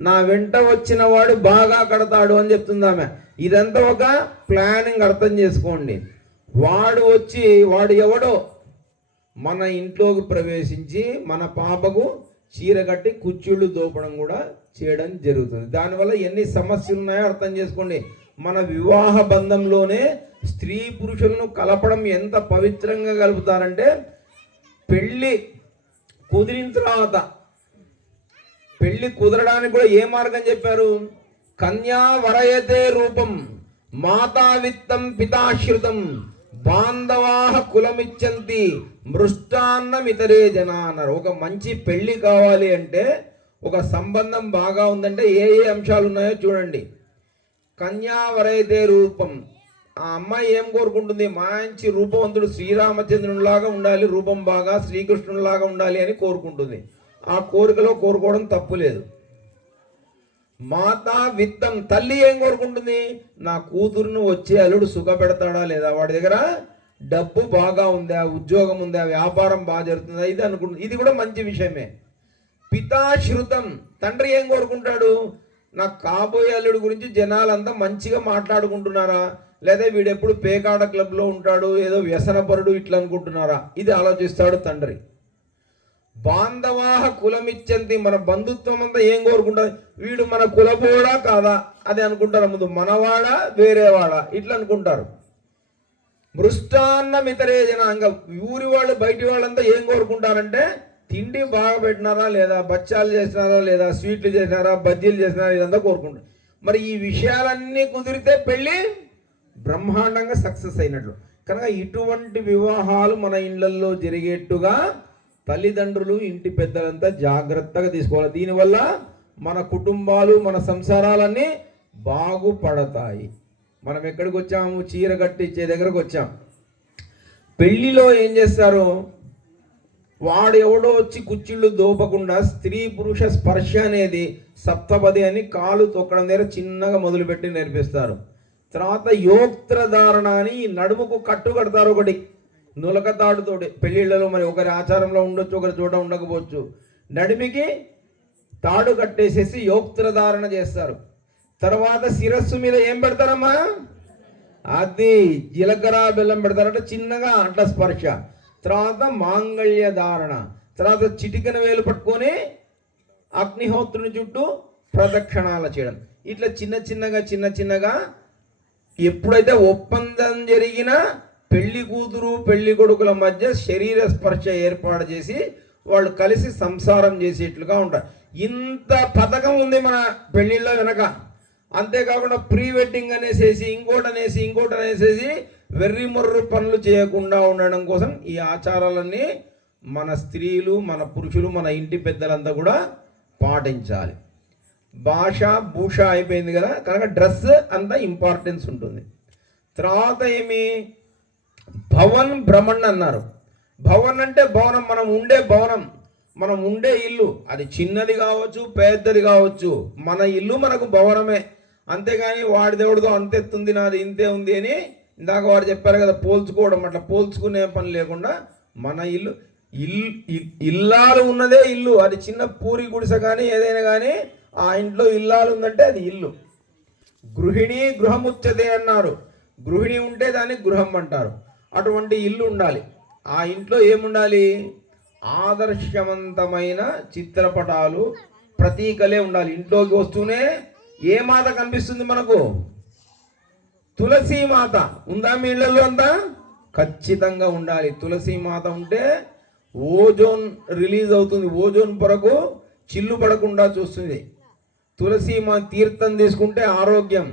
నా వెంట వచ్చిన వాడు బాగా కడతాడు అని చెప్తుంది ఆమె. ఇదంతా ఒక ప్లానింగ్, అర్థం చేసుకోండి. వాడు ఎవడో మన ఇంట్లోకి ప్రవేశించి మన పాపకు చీర కట్టి కుర్చీళ్ళు దోపడం కూడా చేయడం జరుగుతుంది. దానివల్ల ఎన్ని సమస్యలు ఉన్నాయో అర్థం చేసుకోండి. మన వివాహ బంధంలోనే స్త్రీ పురుషులను కలపడం ఎంత పవిత్రంగా కలుపుతారంటే, పెళ్ళి కుదిరిన తర్వాత, పెళ్ళి కుదరడానికి కూడా ఏ మార్గం చెప్పారు? కన్యా వరయతే రూపం మాతా విత్తం పితాశ్రుతం బాంధవాహ కులమిచ్చంతి మృష్టాన్నమితరే జన అన్నారు. ఒక మంచి పెళ్లి కావాలి అంటే, ఒక సంబంధం బాగా ఉందంటే ఏ ఏ అంశాలు ఉన్నాయో చూడండి. కన్యా వరైతే రూపం, ఆ అమ్మాయి ఏం కోరుకుంటుంది? మంచి రూపవంతుడు శ్రీరామచంద్రునిలాగా ఉండాలి, రూపం బాగా శ్రీకృష్ణునిలాగా ఉండాలి అని కోరుకుంటుంది. ఆ కోరికలో కోరుకోవడం తప్పు లేదు. మాతా విత్తం, తల్లి ఏం కోరుకుంటుంది? నా కూతురును వచ్చే అల్లుడు సుఖపెడతాడా లేదా, వాడి దగ్గర డబ్బు బాగా ఉందా, ఉద్యోగం ఉందా, వ్యాపారం బాగా జరుగుతుందా, ఇది అనుకుంటుంది. ఇది కూడా మంచి విషయమే. పితాశ్రుతం, తండ్రి ఏం కోరుకుంటాడు? నాకు కాబోయే అల్లుడు గురించి జనాలంతా మంచిగా మాట్లాడుకుంటున్నారా, లేదా వీడెప్పుడు పేకాడ క్లబ్లో ఉంటాడు, ఏదో వ్యసనపరుడు ఇట్లా అనుకుంటున్నారా, ఇది ఆలోచిస్తాడు తండ్రి. బాంధవాహ కులమిచ్చంతి, మన బంధుత్వం అంతా ఏం కోరుకుంటారు? వీడు మన కులపోడా కాదా అది అనుకుంటారు. ముందు మనవాడా వేరేవాడా ఇట్లా అనుకుంటారు. మృష్టాన్నమితరే జనాంగ, ఊరి వాళ్ళు బయటి వాళ్ళంతా ఏం కోరుకుంటారంటే, తిండి బాగా పెట్టినారా లేదా, బచ్చాలు చేసినారా లేదా, స్వీట్లు చేసినారా, బజ్జీలు చేసినారా, ఇదంతా కోరుకుంటారు. మరి ఈ విషయాలన్నీ కుదిరితే పెళ్ళి బ్రహ్మాండంగా సక్సెస్ అయినట్లు. కనుక ఇటువంటి వివాహాలు మన ఇళ్లల్లో జరిగేట్టుగా తల్లిదండ్రులు, ఇంటి పెద్దలంతా జాగ్రత్తగా తీసుకోవాలి. దీనివల్ల మన కుటుంబాలు, మన సంసారాలన్నీ బాగుపడతాయి. మనం ఎక్కడికి వచ్చాము? చీర కట్టించే దగ్గరకు వచ్చాం. పెళ్లిలో ఏం చేస్తారు? వాడు ఎవడో వచ్చి కుచ్చిళ్ళు దోపకుండా స్త్రీ పురుష స్పర్శ అనేది సప్తపది అని కాలు తొక్కడం దగ్గర చిన్నగా మొదలుపెట్టి నేర్పిస్తారు. తర్వాత యోక్త్రధారణ అని నడుముకు కట్టు కడతారు, ఒకటి నులకతాడుతోటి. పెళ్ళిళ్ళలో మరి ఒకరి ఆచారంలో ఉండొచ్చు, ఒకరి చోట ఉండకపోవచ్చు. నడిమికి తాడు కట్టేసేసి యోక్త్రధారణ చేస్తారు. తర్వాత శిరస్సు మీద ఏం పెడతారమ్మా? అది జీలకర్ర బెల్లం పెడతారంటే చిన్నగా అట్లా స్పర్శ. తర్వాత మాంగళ్య ధారణ. తర్వాత చిటికెన వేలు పట్టుకొని అగ్నిహోత్రుని చుట్టూ ప్రదక్షిణాలు చేయడం. ఇట్లా చిన్న చిన్నగా ఎప్పుడైతే ఒప్పందం జరిగినా పెళ్లి కూతురు పెళ్లి కొడుకుల మధ్య శరీర స్పర్శ ఏర్పాటు చేసి వాళ్ళు కలిసి సంసారం చేసేట్లుగా ఉంటారు. ఇంత పథకం ఉంది మన పెళ్లిళ్ళ వెనక. అంతేకాకుండా ప్రీ వెడ్డింగ్ అనేసేసి ఇంకోటి అనేసేసి వెర్రి మొర్రు పనులు చేయకుండా ఉండడం కోసం ఈ ఆచారాలన్నీ మన స్త్రీలు, మన పురుషులు, మన ఇంటి పెద్దలంతా కూడా పాటించాలి. భాష భూష అయిపోయింది కదా, కనుక డ్రెస్ అంత ఇంపార్టెన్స్ ఉంటుంది. తర్వాత ఏమి? భవన్ భ్రమణ్ అన్నారు. భవన్ అంటే భవనం, మనం ఉండే భవనం, మనం ఉండే ఇల్లు. అది చిన్నది కావచ్చు, పెద్దది కావచ్చు, మన ఇల్లు మనకు భవనమే. అంతేగాని వాడి దేవుడితో అంతెత్తుంది, నాది ఇంతే ఉంది అని ఇందాక వాడు చెప్పారు కదా, పోల్చుకోవడం. అట్లా పోల్చుకునే పని లేకుండా మన ఇల్లు, ఇల్లాలు ఉన్నదే ఇల్లు. అది చిన్న పూరి గుడిసె కానీ ఏదైనా కానీ ఆ ఇంట్లో ఇల్లాలు ఉందంటే అది ఇల్లు. గృహిణి గృహముచ్చతే అన్నారు. గృహిణి ఉంటే దాన్ని గృహం అంటారు. అటువంటి ఇల్లు ఉండాలి. ఆ ఇంట్లో ఏముండాలి? ఆదర్శవంతమైన చిత్రపటాలు, ప్రతీకలే ఉండాలి. ఇంట్లోకి వస్తూనే ఏ మాత కనిపిస్తుంది మనకు? తులసి మాత ఉందా మీ ఇళ్లలో అంతా? ఖచ్చితంగా ఉండాలి. తులసి మాత ఉంటే ఓజోన్ రిలీజ్ అవుతుంది, ఓజోన్ పొరకు చిల్లు పడకుండా చూస్తుంది. తులసి తీర్థం తీసుకుంటే ఆరోగ్యం.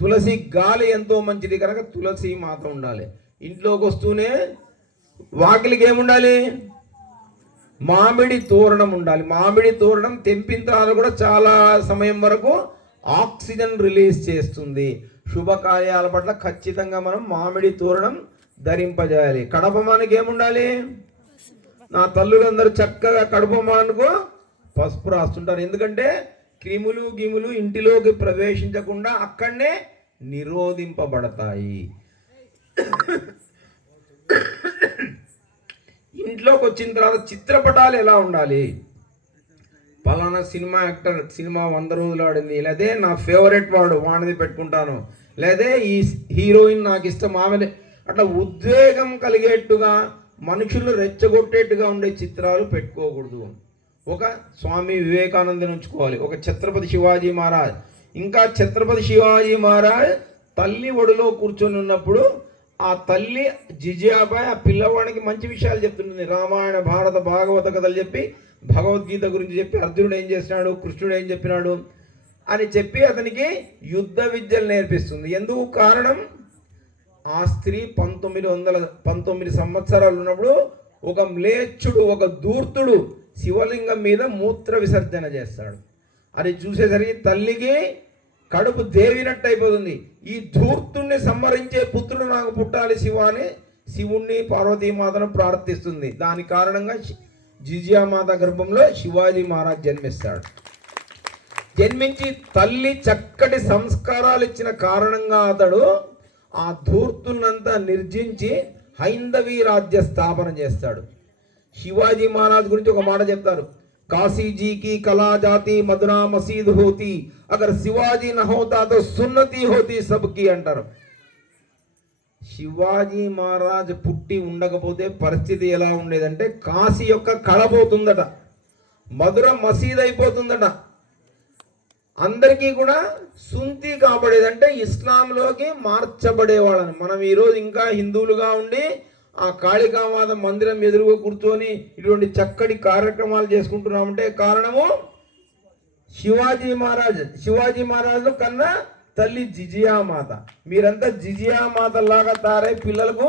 తులసి గాలి ఎంతో మంచిది, కనుక తులసి మాత ఉండాలి. ఇంట్లోకి వస్తూనే వాకిలికి ఏముండాలి? మామిడి తోరణం ఉండాలి. మామిడి తోరణం తెంపిన తర్వాత కూడా చాలా సమయం వరకు ఆక్సిజన్ రిలీజ్ చేస్తుంది. శుభకార్యాల పట్ల ఖచ్చితంగా మనం మామిడి తోరణం ధరింపజేయాలి. కడపమానికి ఏముండాలి? నా తల్లులందరూ చక్కగా కడపమానుకు పసుపు రాస్తుంటారు. ఎందుకంటే క్రిములు గిములు ఇంటిలోకి ప్రవేశించకుండా అక్కడనే నిరోధింపబడతాయి. ఇంట్లోకి వచ్చిన తర్వాత చిత్రపటాలు ఎలా ఉండాలి? పలానా సినిమా యాక్టర్ సినిమా 100 రోజులు ఆడింది, లేదా నా ఫేవరెట్ వాడు వాడిది పెట్టుకుంటాను, లేదా ఈ హీరోయిన్ నాకు ఇష్టం ఆమె, అట్లా ఉద్వేగం కలిగేట్టుగా మనుషులు రెచ్చగొట్టేట్టుగా ఉండే చిత్రాలు పెట్టుకోకూడదు. ఒక స్వామి వివేకానందని ఉంచుకోవాలి, ఒక ఛత్రపతి శివాజీ మహారాజ్. ఇంకా ఛత్రపతి శివాజీ మహారాజ్ తల్లి ఒడిలో కూర్చొని ఉన్నప్పుడు ఆ తల్లి జిజియాపై ఆ పిల్లవాడికి మంచి విషయాలు చెప్తుంటుంది. రామాయణ భారత భాగవత కథలు చెప్పి, భగవద్గీత గురించి చెప్పి, అర్జునుడు ఏం చేసినాడు, కృష్ణుడు ఏం చెప్పినాడు అని చెప్పి అతనికి యుద్ధ విద్యలు నేర్పిస్తుంది. ఎందుకు కారణం? ఆ స్త్రీ 1919 సంవత్సరాలు ఉన్నప్పుడు ఒక మ్లేచ్చుడు, ఒక దూర్తుడు శివలింగం మీద మూత్ర విసర్జన చేస్తాడు. అది చూసేసరికి తల్లికి కడుపు దేవినట్టు అయిపోతుంది. ఈ ధూర్తుణ్ణి సంహరించే పుత్రుడు నాకు పుట్టాలి శివ అని శివుణ్ణి పార్వతీమాతను ప్రార్థిస్తుంది. దాని కారణంగా జిజియామాత గర్భంలో శివాజీ మహారాజ్ జన్మిస్తాడు. జన్మించి తల్లి చక్కటి సంస్కారాలు ఇచ్చిన కారణంగా అతడు ఆ ధూర్తున్నంతా నిర్జించి హైందవీ రాజ్య స్థాపన చేస్తాడు. శివాజీ మహారాజ్ గురించి ఒక మాట చెప్తారు, కాశీజీకి కళా జాతి మధురా మసీద్ హోతి, అగర్ శివాజీ న హోతా తో సున్నతి హోతి సబ్కి అంటారు. శివాజీ మహారాజ్ పుట్టి ఉండకపోతే పరిస్థితి ఎలా ఉండేదంటే కాశీ యొక్క కళ పోతుందట, మధుర మసీద్ అయిపోతుందట, అందరికీ కూడా సుంతి కాబడేదంటే ఇస్లాంలోకి మార్చబడేవాళ్ళని. మనం ఈరోజు ఇంకా హిందువులుగా ఉండి ఆ కాళికామాత మందిరం ఎదురుగా కూర్చొని ఇటువంటి చక్కటి కార్యక్రమాలు చేసుకుంటున్నామంటే కారణము శివాజీ మహారాజు కన్నా తల్లి జిజియామాత. మీరంతా జిజియామాత లాగా తయారై పిల్లలకు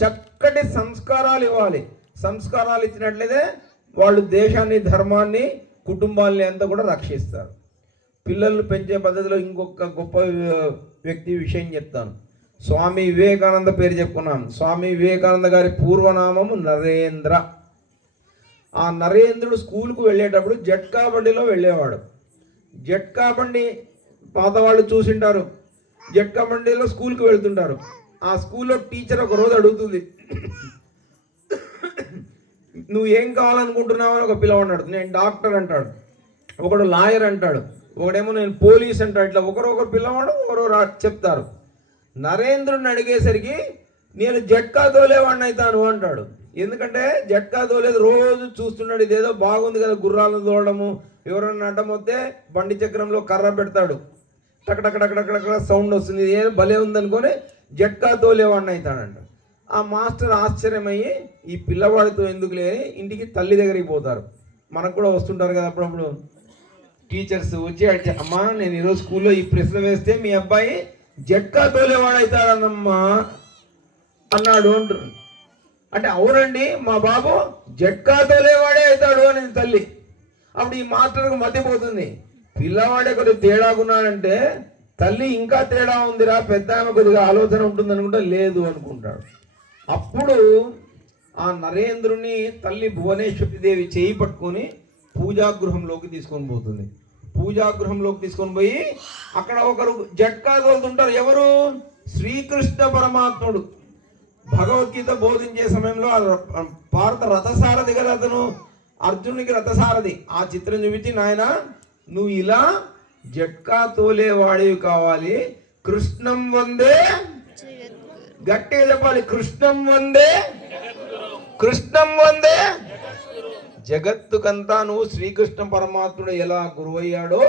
చక్కటి సంస్కారాలు ఇవ్వాలి. సంస్కారాలు ఇచ్చినట్లయితే వాళ్ళు దేశాన్ని, ధర్మాన్ని, కుటుంబాన్ని అంతా కూడా రక్షిస్తారు. పిల్లలు పెంచే పద్ధతిలో ఇంకొక గొప్ప వ్యక్తి విషయం చెప్తాను. స్వామి వివేకానంద పేరు చెప్పుకున్నాం. స్వామి వివేకానంద గారి పూర్వనామము నరేంద్ర. ఆ నరేంద్రుడు స్కూల్కు వెళ్ళేటప్పుడు జట్కా బండిలో వెళ్ళేవాడు. జట్కా బండి పాత వాళ్ళు చూసింటారు. జట్కా బండిలో స్కూల్కి వెళ్తుంటారు. ఆ స్కూల్లో టీచర్ ఒక రోజు అడుగుతుంది, నువ్వు ఏం కావాలనుకుంటున్నావు అని ఒక పిల్లవాడు అడుగుతుంది. నేను డాక్టర్ అంటాడు, ఒకడు లాయర్ అంటాడు, ఒకడేమో నేను పోలీస్ అంటాడు. ఇట్లా ఒకరొకరు పిల్లవాడు ఒకరు చెప్తారు. నరేంద్రుడిని అడిగేసరికి నేను జట్కా తోలేవాడిని అవుతాను అంటాడు. ఎందుకంటే జట్కా తోలేదు, రోజు చూస్తున్నాడు, ఇదేదో బాగుంది కదా గుర్రాలను తోలడము, ఎవరన్నా అడ్డం వస్తే బండి చక్రంలో కర్ర పెడతాడు, టకటకటకటకట సౌండ్ వస్తుంది, ఏదో భలే ఉందనుకొని జట్కా తోలేవాడిని అవుతాడంట. ఆ మాస్టర్ ఆశ్చర్యమయ్యి ఈ పిల్లవాడితో ఎందుకు లేని ఇంటికి తల్లి దగ్గరికి పోతారు. మనకు కూడా వస్తుంటారు కదా అప్పుడప్పుడు టీచర్స్ వచ్చి అమ్మా నేను ఈరోజు స్కూల్లో ఈ ప్రశ్న వేస్తే మీ అబ్బాయి జట్కా తోలేవాడవుతాడన్నమ్మా అన్నాడు అంటారు. అంటే అవునండి మా బాబు జట్కా తోలేవాడే అవుతాడు అని తల్లి. అప్పుడు ఈ మాస్టర్కు మతిపోతుంది, పిల్లవాడే కొద్దిగా తేడాకున్నాడంటే తల్లి ఇంకా తేడా ఉందిరా, పెద్ద ఆమె కొద్దిగా ఆలోచన ఉంటుంది అనుకుంటా, లేదు అనుకుంటాడు. అప్పుడు ఆ నరేంద్రుని తల్లి భువనేశ్వరి దేవి చేయి పట్టుకొని పూజాగృహంలోకి తీసుకొని పోతుంది. పూజాగృహంలోకి తీసుకొని పోయి అక్కడ ఒకరు జట్కా తోలుతుంటారు. ఎవరు? శ్రీకృష్ణ పరమాత్ముడు భగవద్గీత బోధించే సమయంలో భారత రథసారథి కదా అతను, అర్జునుడికి రథసారథి. ఆ చిత్రం చూపించి నాయన నువ్వు ఇలా జట్కా తోలేవాడివి కావాలి, కృష్ణం వందే, గట్టిగా చెప్పాలి, కృష్ణం వందే, కృష్ణం వందే. జగత్తుకంతా నువ్వు శ్రీకృష్ణ పరమాత్ముడు ఎలా గురువు అయ్యాడో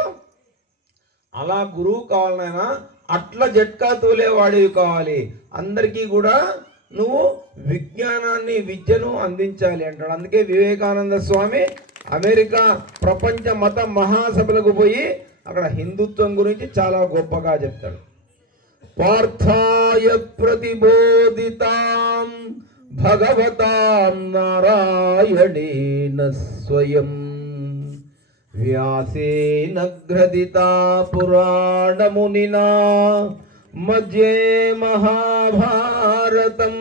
అలా గురువు కావాలనైనా అట్లా జట్కా తోలేవాడివి కావాలి, అందరికీ కూడా నువ్వు విజ్ఞానాన్ని, విద్యను అందించాలి అంటాడు. అందుకే వివేకానంద స్వామి అమెరికా ప్రపంచ మత మహాసభలకు పోయి అక్కడ హిందుత్వం గురించి చాలా గొప్పగా చెప్తాడు. పార్థాయ ప్రతిబోధితాం భగవతాం నారాయణేన స్వయం వ్యాసేన గ్రథితా పురాణమునినా మధ్యే మహాభారతం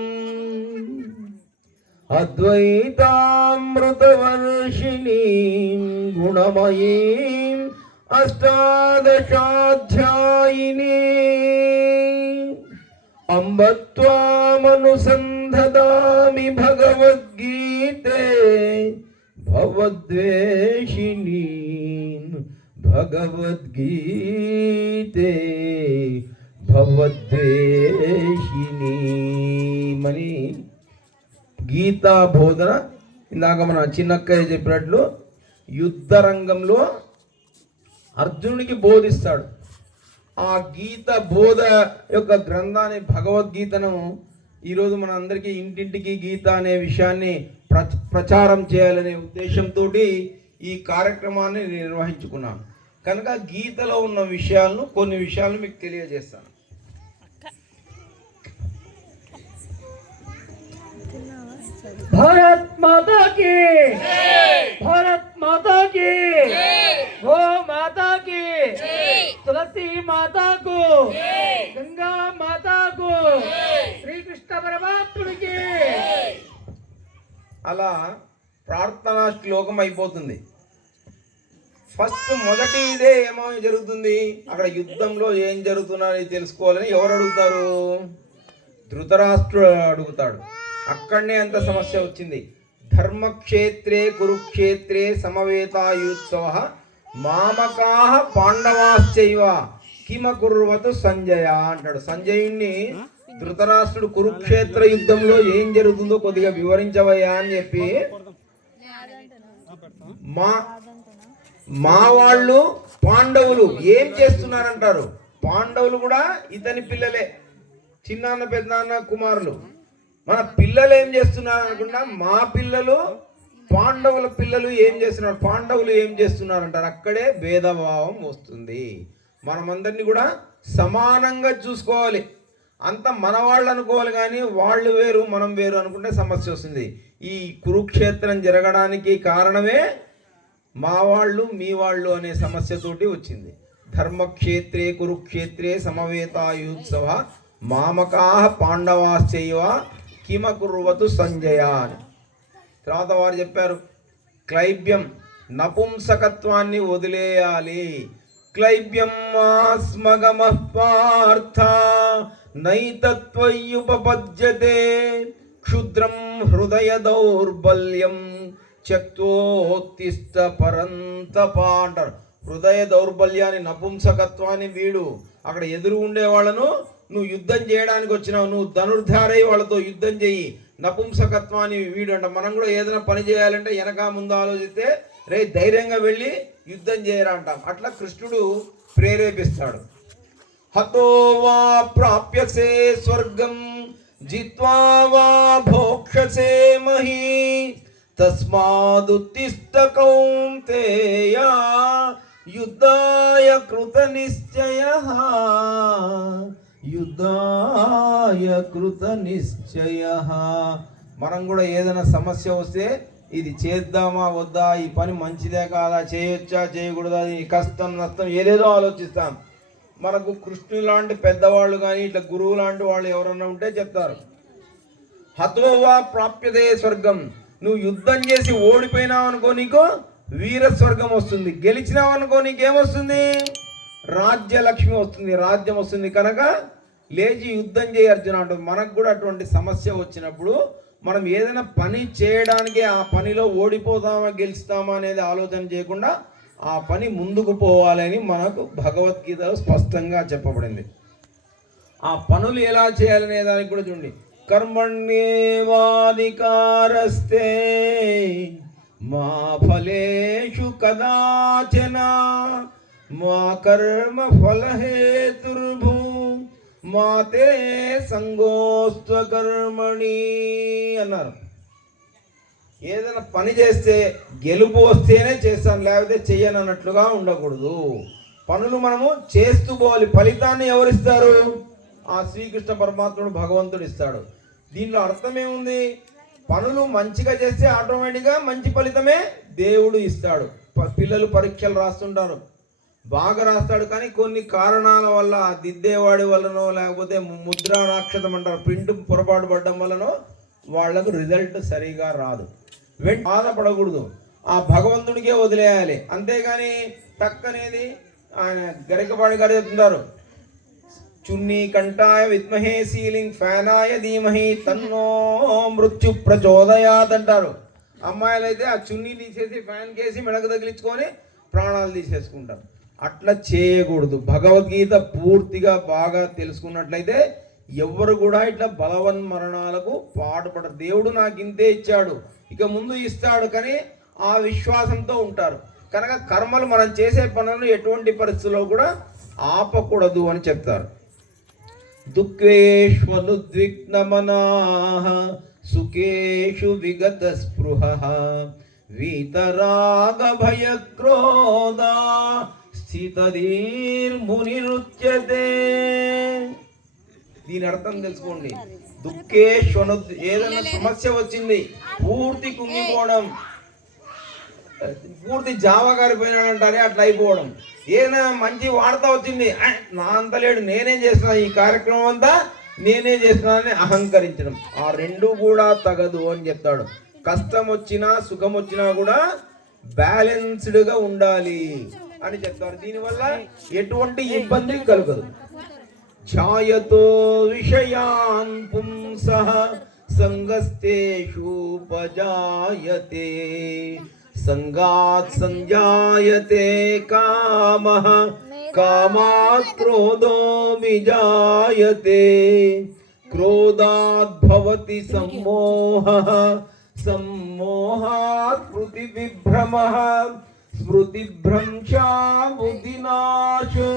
అద్వైతామృతవర్షిణీం గుణమయీం అష్టాదశాధ్యాయినీ అంబ త్వామనుసంధదామి భగవద్గీతే భవద్వేషిణీ భగవద్గీతే భవద్వేషిణీ మని గీతా బోధన ఇందాక మన చిన్నక్కయ్య చెప్పినట్లు యుద్ధ రంగంలో అర్జునుడికి బోధిస్తాడు. ఆ గీత బోధ యొక్క గ్రంథాన్ని భగవద్గీతను ఈరోజు మన అందరికీ ఇంటింటికి గీత అనే విషయాన్ని ప్రచారం చేయాలనే ఉద్దేశంతో ఈ కార్యక్రమాన్ని నిర్వహించుకున్నాను. కనుక గీతలో ఉన్న విషయాలను కొన్ని విషయాలను మీకు తెలియజేస్తాను. भारत माता की, भारत माता की, गो माता की, तुलसी माता को, गंगा माता को, श्री कृष्ण परमात्मा की. అలా ప్రార్థనా శ్లోకం అయిపోతుంది. ఫస్ట్ మొదటి ఇదే ఏమో జరుగుతుంది, అక్కడ యుద్ధంలో ఏం జరుగుతున్నది తెలుసుకోవాలని ఎవరు అడుగుతారు? ధృతరాష్ట్రుడు అడుగుతాడు. అక్కడనే అంత సమస్య వచ్చింది. ధర్మక్షేత్రే కురుక్షేత్రే సమవేతాయుత్సవ మామకాహ పాండవాశ్చైవ కిమకుర్వతు సంజయ అంటాడు. సంజయుణ్ణి ధృతరాష్ట్రుడు కురుక్షేత్ర యుద్ధంలో ఏం జరుగుతుందో కొద్దిగా వివరించవయ్యా అని చెప్పి, మా వాళ్ళు పాండవులు ఏం చేస్తున్నారంటారు. పాండవులు కూడా ఇతని పిల్లలే, చిన్నాన్న పెద్దనాన్న కుమారులు. మన పిల్లలు ఏం చేస్తున్నారు అనుకున్నా, మా పిల్లలు పాండవుల పిల్లలు ఏం చేస్తున్నారు, పాండవులు ఏం చేస్తున్నారు అంటారు. అక్కడే భేదభావం వస్తుంది. మనమందరినీ కూడా సమానంగా చూసుకోవాలి. అంత మన వాళ్ళు అనుకోవాలి, కానీ వాళ్ళు వేరు మనం వేరు అనుకుంటే సమస్య వస్తుంది. ఈ కురుక్షేత్రం జరగడానికి కారణమే మా వాళ్ళు మీ వాళ్ళు అనే సమస్యతోటి వచ్చింది. ధర్మక్షేత్రే కురుక్షేత్రే సమవేతాయుత్సవ మామకాహ పాండవాశ్చైవ కిమకుర్వతు సంజయ అని. తర్వాత వారు చెప్పారు, క్లైబ్యం నపుంసకత్వాన్ని వదిలేయాలి. క్లైబ్యం ఆస్మగమః పార్థ నైతత్వయుపపద్యతే క్షుద్రం హృదయ దౌర్బల్యం త్యక్తోత్తిష్ట పరంతప అంటారు. హృదయ దౌర్బల్యాన్ని, నపుంసకత్వాన్ని వీడు. అక్కడ ఎదురు ఉండే వాళ్ళను నువ్వు యుద్ధం చేయడానికి వచ్చినావు, నువ్వు ధనుర్ధారై వాళ్ళతో యుద్ధం చెయ్యి. నపుంసకత్వాన్ని వీడు అంట. మనం కూడా ఏదైనా పని చేయాలంటే వెనక ముందు ఆలోచిస్తే రే ధైర్యంగా వెళ్ళి యుద్ధం చేయరా అంటాం. అట్లా కృష్ణుడు ప్రేరేపిస్తాడు. హతో వా ప్రాప్యసే స్వర్గం జిత్వా వా భోక్షసే మహీ తస్మాదుత్తిష్ట కౌంతేయ యుద్ధాయ కృత నిశ్చయః యుద్ధాయ కృత నిశ్చయః. మనం కూడా ఏదైనా సమస్య వస్తే ఇది చేద్దామా వద్దా, ఈ పని మంచిదే కాదా, చేయొచ్చా చేయకూడదా, ఈ కష్టం నష్టం ఏదేదో ఆలోచిస్తాం. మనకు కృష్ణుడు లాంటి పెద్దవాళ్ళు కానీ ఇట్లా గురువు లాంటి వాళ్ళు ఎవరన్నా ఉంటే చెప్తారు, హతోవా ప్రాప్యతే స్వర్గం. నువ్వు యుద్ధం చేసి ఓడిపోయినావు అనుకో నీకు వీర స్వర్గం వస్తుంది, గెలిచినావు అనుకో నీకేమొస్తుంది, రాజ్యలక్ష్మి వస్తుంది, రాజ్యం వస్తుంది. కనుక లేచి యుద్ధం చేయ అర్జున అంటుంది. మనకు కూడా అటువంటి సమస్య వచ్చినప్పుడు మనం ఏదైనా పని చేయడానికి ఆ పనిలో ఓడిపోతామా గెలుస్తామా అనేది ఆలోచన చేయకుండా ఆ పని ముందుకు పోవాలని మనకు భగవద్గీతలో స్పష్టంగా చెప్పబడింది. ఆ పనులు ఎలా చేయాలనే దానికి కూడా చూడండి. కర్మణ్యేవాధికారస్తే మా ఫలేషు కదాచన మా కర్మ ఫలహేతుర్భూ మాతే సంగోస్త్వ కర్మణి అన్నారు. ఏదైనా పని చేస్తే గెలుపు వస్తేనే చేస్తాను, లేకపోతే చెయ్యను అన్నట్లుగా ఉండకూడదు. పనులు మనము చేస్తూ పోవాలి. ఫలితాన్ని ఎవరిస్తారు? ఆ శ్రీకృష్ణ పరమాత్ముడు భగవంతుడు ఇస్తాడు. దీనిలో అర్థమేముంది? పనులు మంచిగా చేస్తే ఆటోమేటిక్గా మంచి ఫలితమే దేవుడు ఇస్తాడు. పిల్లలు పరీక్షలు రాస్తుంటారు, బాగా రాస్తాడు, కానీ కొన్ని కారణాల వల్ల దిద్దేవాడి వల్లనో లేకపోతే ముద్రా రాక్షతం అంటారు, ప్రింట్ పొరపాటు పడడం వల్లనో వాళ్లకు రిజల్ట్ సరిగా రాదు. బాధపడకూడదు, ఆ భగవంతుడికే వదిలేయాలి. అంతేగాని టక్కనేది ఆయన గరికపాడి గారు చెప్తున్నారు, చున్నీ కంఠాయ విద్మహే సీలింగ్ ఫ్యానాయ ధీమహి తన్నో మృత్యు ప్రచోదయాత్ అంటారు. అమ్మాయిలు అయితే ఆ చున్నీ తీసేసి ఫ్యాన్ కేసి మెడకు తగిలించుకొని ప్రాణాలు తీసేసుకుంటారు. అట్లా చేయకూడదు. భగవద్గీత పూర్తిగా బాగా తెలుసుకున్నట్లయితే ఎవరు కూడా ఇట్లా బలవన్మరణాలకు పాటుపడరు. దేవుడు నాకు ఇంతే ఇచ్చాడు, ఇక ముందు ఇస్తాడు, కానీ ఆ విశ్వాసంతో ఉంటారు. కనుక కర్మలు మనం చేసే పనులను ఎటువంటి పరిస్థితుల్లో కూడా ఆపకూడదు అని చెప్తారు. దుఃఖేష్వనుద్విగ్నమనాః సుఖేషు విగత స్పృహః వీతరాగ భయక్రోధా స్థితధీర్మునిరుచ్యతే. దీని అర్థం తెలుసుకోండి. దుఃఖేష్వను, ఏదైనా సమస్య వచ్చింది పూర్తి కుంగిపోవడం, పూర్తి జావగారిపోయినాడు అంటారే అట్లా అయిపోవడం. ఏదైనా మంచి వార్త వచ్చింది, నా అంత లేడు, నేనే చేస్తున్నా, ఈ కార్యక్రమం అంతా నేనే చేస్తున్నానని అహంకరించడం. ఆ రెండు కూడా తగదు అని చెప్తాడు. కష్టం వచ్చినా సుఖం వచ్చినా కూడా బ్యాలెన్స్డ్గా ఉండాలి అని చెప్తారు. దీనివల్ల ఎటువంటి ఇబ్బంది కలగదు. ఛాయతో విషయాన్ పుంసః సంగస్తేషూపజాయతే సంగాత్ సంజాయతే కామః కామాత్ క్రోధో విజాయతే క్రోధాత్ భవతి సమ్మోహః సమ్మోహాత్ స్మృతివిభ్రమః స్మృతిభ్రంశా బుద్ధినాశో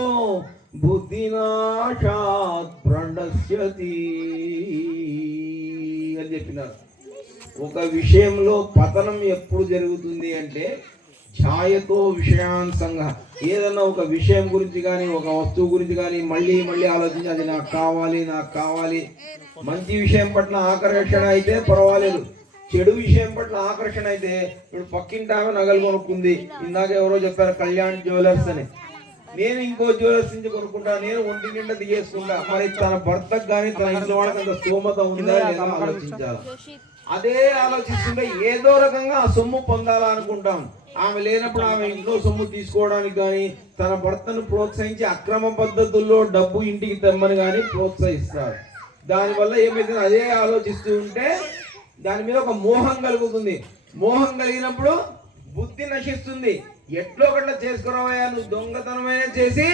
బుద్ధినాశాత్ ప్రణశ్యతి అని చెప్పినారు. ఒక విషయంలో పతనం ఎప్పుడు జరుగుతుంది అంటే ఛాయతో విషయాన్ సంగ. ఏదన్నా ఒక విషయం గురించి కానీ ఒక వస్తువు గురించి కానీ మళ్ళీ మళ్ళీ ఆలోచించి అది నాకు కావాలి నాకు కావాలి. మంచి విషయం పట్ల ఆకర్షణ అయితే పర్వాలేదు, చెడు విషయం పట్ల ఆకర్షణ అయితే ఇప్పుడు పక్కింటి ఆమె నగలు కొనుక్కుంది. ఇందాక ఎవరో చెప్పారు కళ్యాణ్ జ్యువెలర్స్ అని. నేను ఇంకో జ్యువెలర్స్ నుంచి కొనుక్కుంటా, నేను ఒంటి నిండా దిగేసుకుంటా. మరి తన భర్తకు కానీ తన ఇంట్లో వాళ్ళకి అంత స్తోమత ఉందా లేదా ఆలోచించాలి. అదే ఆలోచిస్తుంటే ఏదో రకంగా ఆ సొమ్ము పొందాలా అనుకుంటాం. ఆమె లేనప్పుడు ఆమె ఇంట్లో సొమ్ము తీసుకోవడానికి కానీ తన భర్తను ప్రోత్సహించి అక్రమ పద్ధతుల్లో డబ్బు ఇంటికి తెమ్మని కానీ ప్రోత్సహిస్తారు. దానివల్ల ఏమైతే అదే ఆలోచిస్తూ ఉంటే దాని మీద ఒక మోహం కలుగుతుంది. మోహం కలిగినప్పుడు బుద్ధి నశిస్తుంది. ఎట్లో ఒకట్లా చేసుకురావయ్యా, నువ్వు దొంగతనమైన చేసి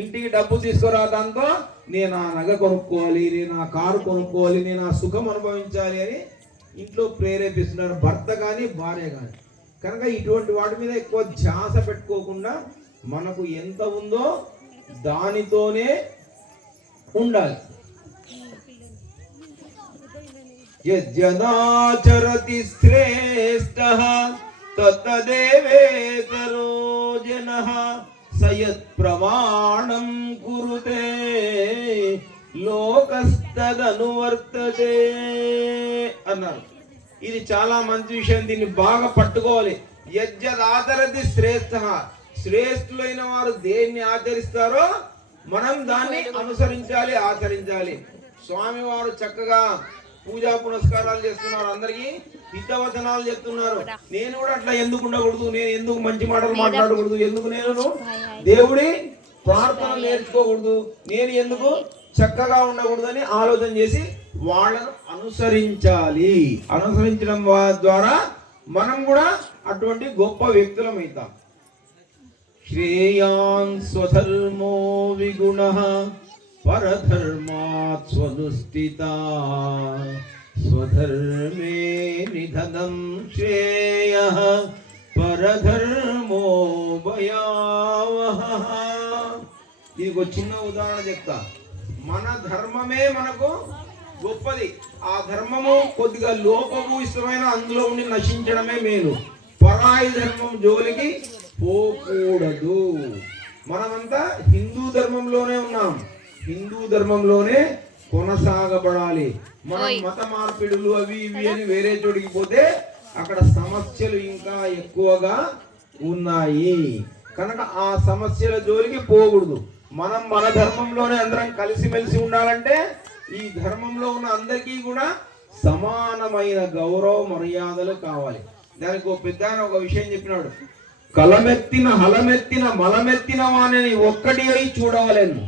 ఇంటికి డబ్బు తీసుకురా, దాంతో నేను ఆ నగ కొనుక్కోవాలి, నేను ఆ కారు కొనుక్కోవాలి, నేను ఆ సుఖం అనుభవించాలి అని ఇంట్లో ప్రేరేపిస్తున్నారు భర్త కానీ భార్య కానీ. కనుక ఇటువంటి వాటి మీద ఎక్కువ ధ్యాస పెట్టుకోకుండా మనకు ఎంత ఉందో దానితోనే ఉండాలి. యజ్జనాచరతి శ్రేష్ఠః తత్తదేవేతరో జనః సయత్ ప్రమాణం కురుతే లోకస్తదనువర్తతే అన్నారు. ఇది చాలా మంచి విషయం, దీన్ని బాగా పట్టుకోవాలి. యజ్జదాచరతి శ్రేష్ఠః, శ్రేష్ఠులైన వారు దేన్ని ఆచరిస్తారో మనం దాన్ని అనుసరించాలి, ఆచరించాలి. స్వామి వారు చక్కగా పూజా పునస్కారాలు చేస్తున్నారు, అందరికీ హితవచనాలు చెప్తున్నారు. నేను కూడా అట్లా ఎందుకు ఉండకూడదు, నేను ఎందుకు మంచి మాటలు మాట్లాడకూడదు, ఎందుకు నేను దేవుడి ప్రార్థన నేర్చుకోకూడదు, నేను ఎందుకు చక్కగా ఉండకూడదు అని ఆలోచన చేసి వాళ్ళను అనుసరించాలి. అనుసరించడం ద్వారా మనం కూడా అటువంటి గొప్ప వ్యక్తులం అవుతాం. శ్రేయాన్ స్వధర్మో విగుణః పరధర్మాత్ స్వనుష్ఠితా స్వధర్మే నిధనం శ్రేయః పరధర్మో భయావహః. దీనికి ఒక చిన్న ఉదాహరణ చెప్తా. మన ధర్మమే మనకు గొప్పది. ఆ ధర్మము కొద్దిగా లోపము ఇష్టమైన అందులో ఉండి నశించడమే మేలు. పరాయి ధర్మం జోలికి పోకూడదు. మనమంతా హిందూ ధర్మంలోనే ఉన్నాం, హిందూ ధర్మంలోనే కొనసాగబడాలి. మనం మత మార్పిడులు అవి ఇవి అని వేరే చోటికి పోతే అక్కడ సమస్యలు ఇంకా ఎక్కువగా ఉన్నాయి. కనుక ఆ సమస్యల జోలికి పోకూడదు. మనం మన ధర్మంలోనే అందరం కలిసిమెలిసి ఉండాలంటే ఈ ధర్మంలో ఉన్న అందరికీ కూడా సమానమైన గౌరవ మర్యాదలు కావాలి. దానికి ఒక పెద్ద ఒక విషయం చెప్పినాడు. కలమెత్తిన హలమెత్తిన మలమెత్తిన వాణిని ఒక్కటి అయి చూడవలేను,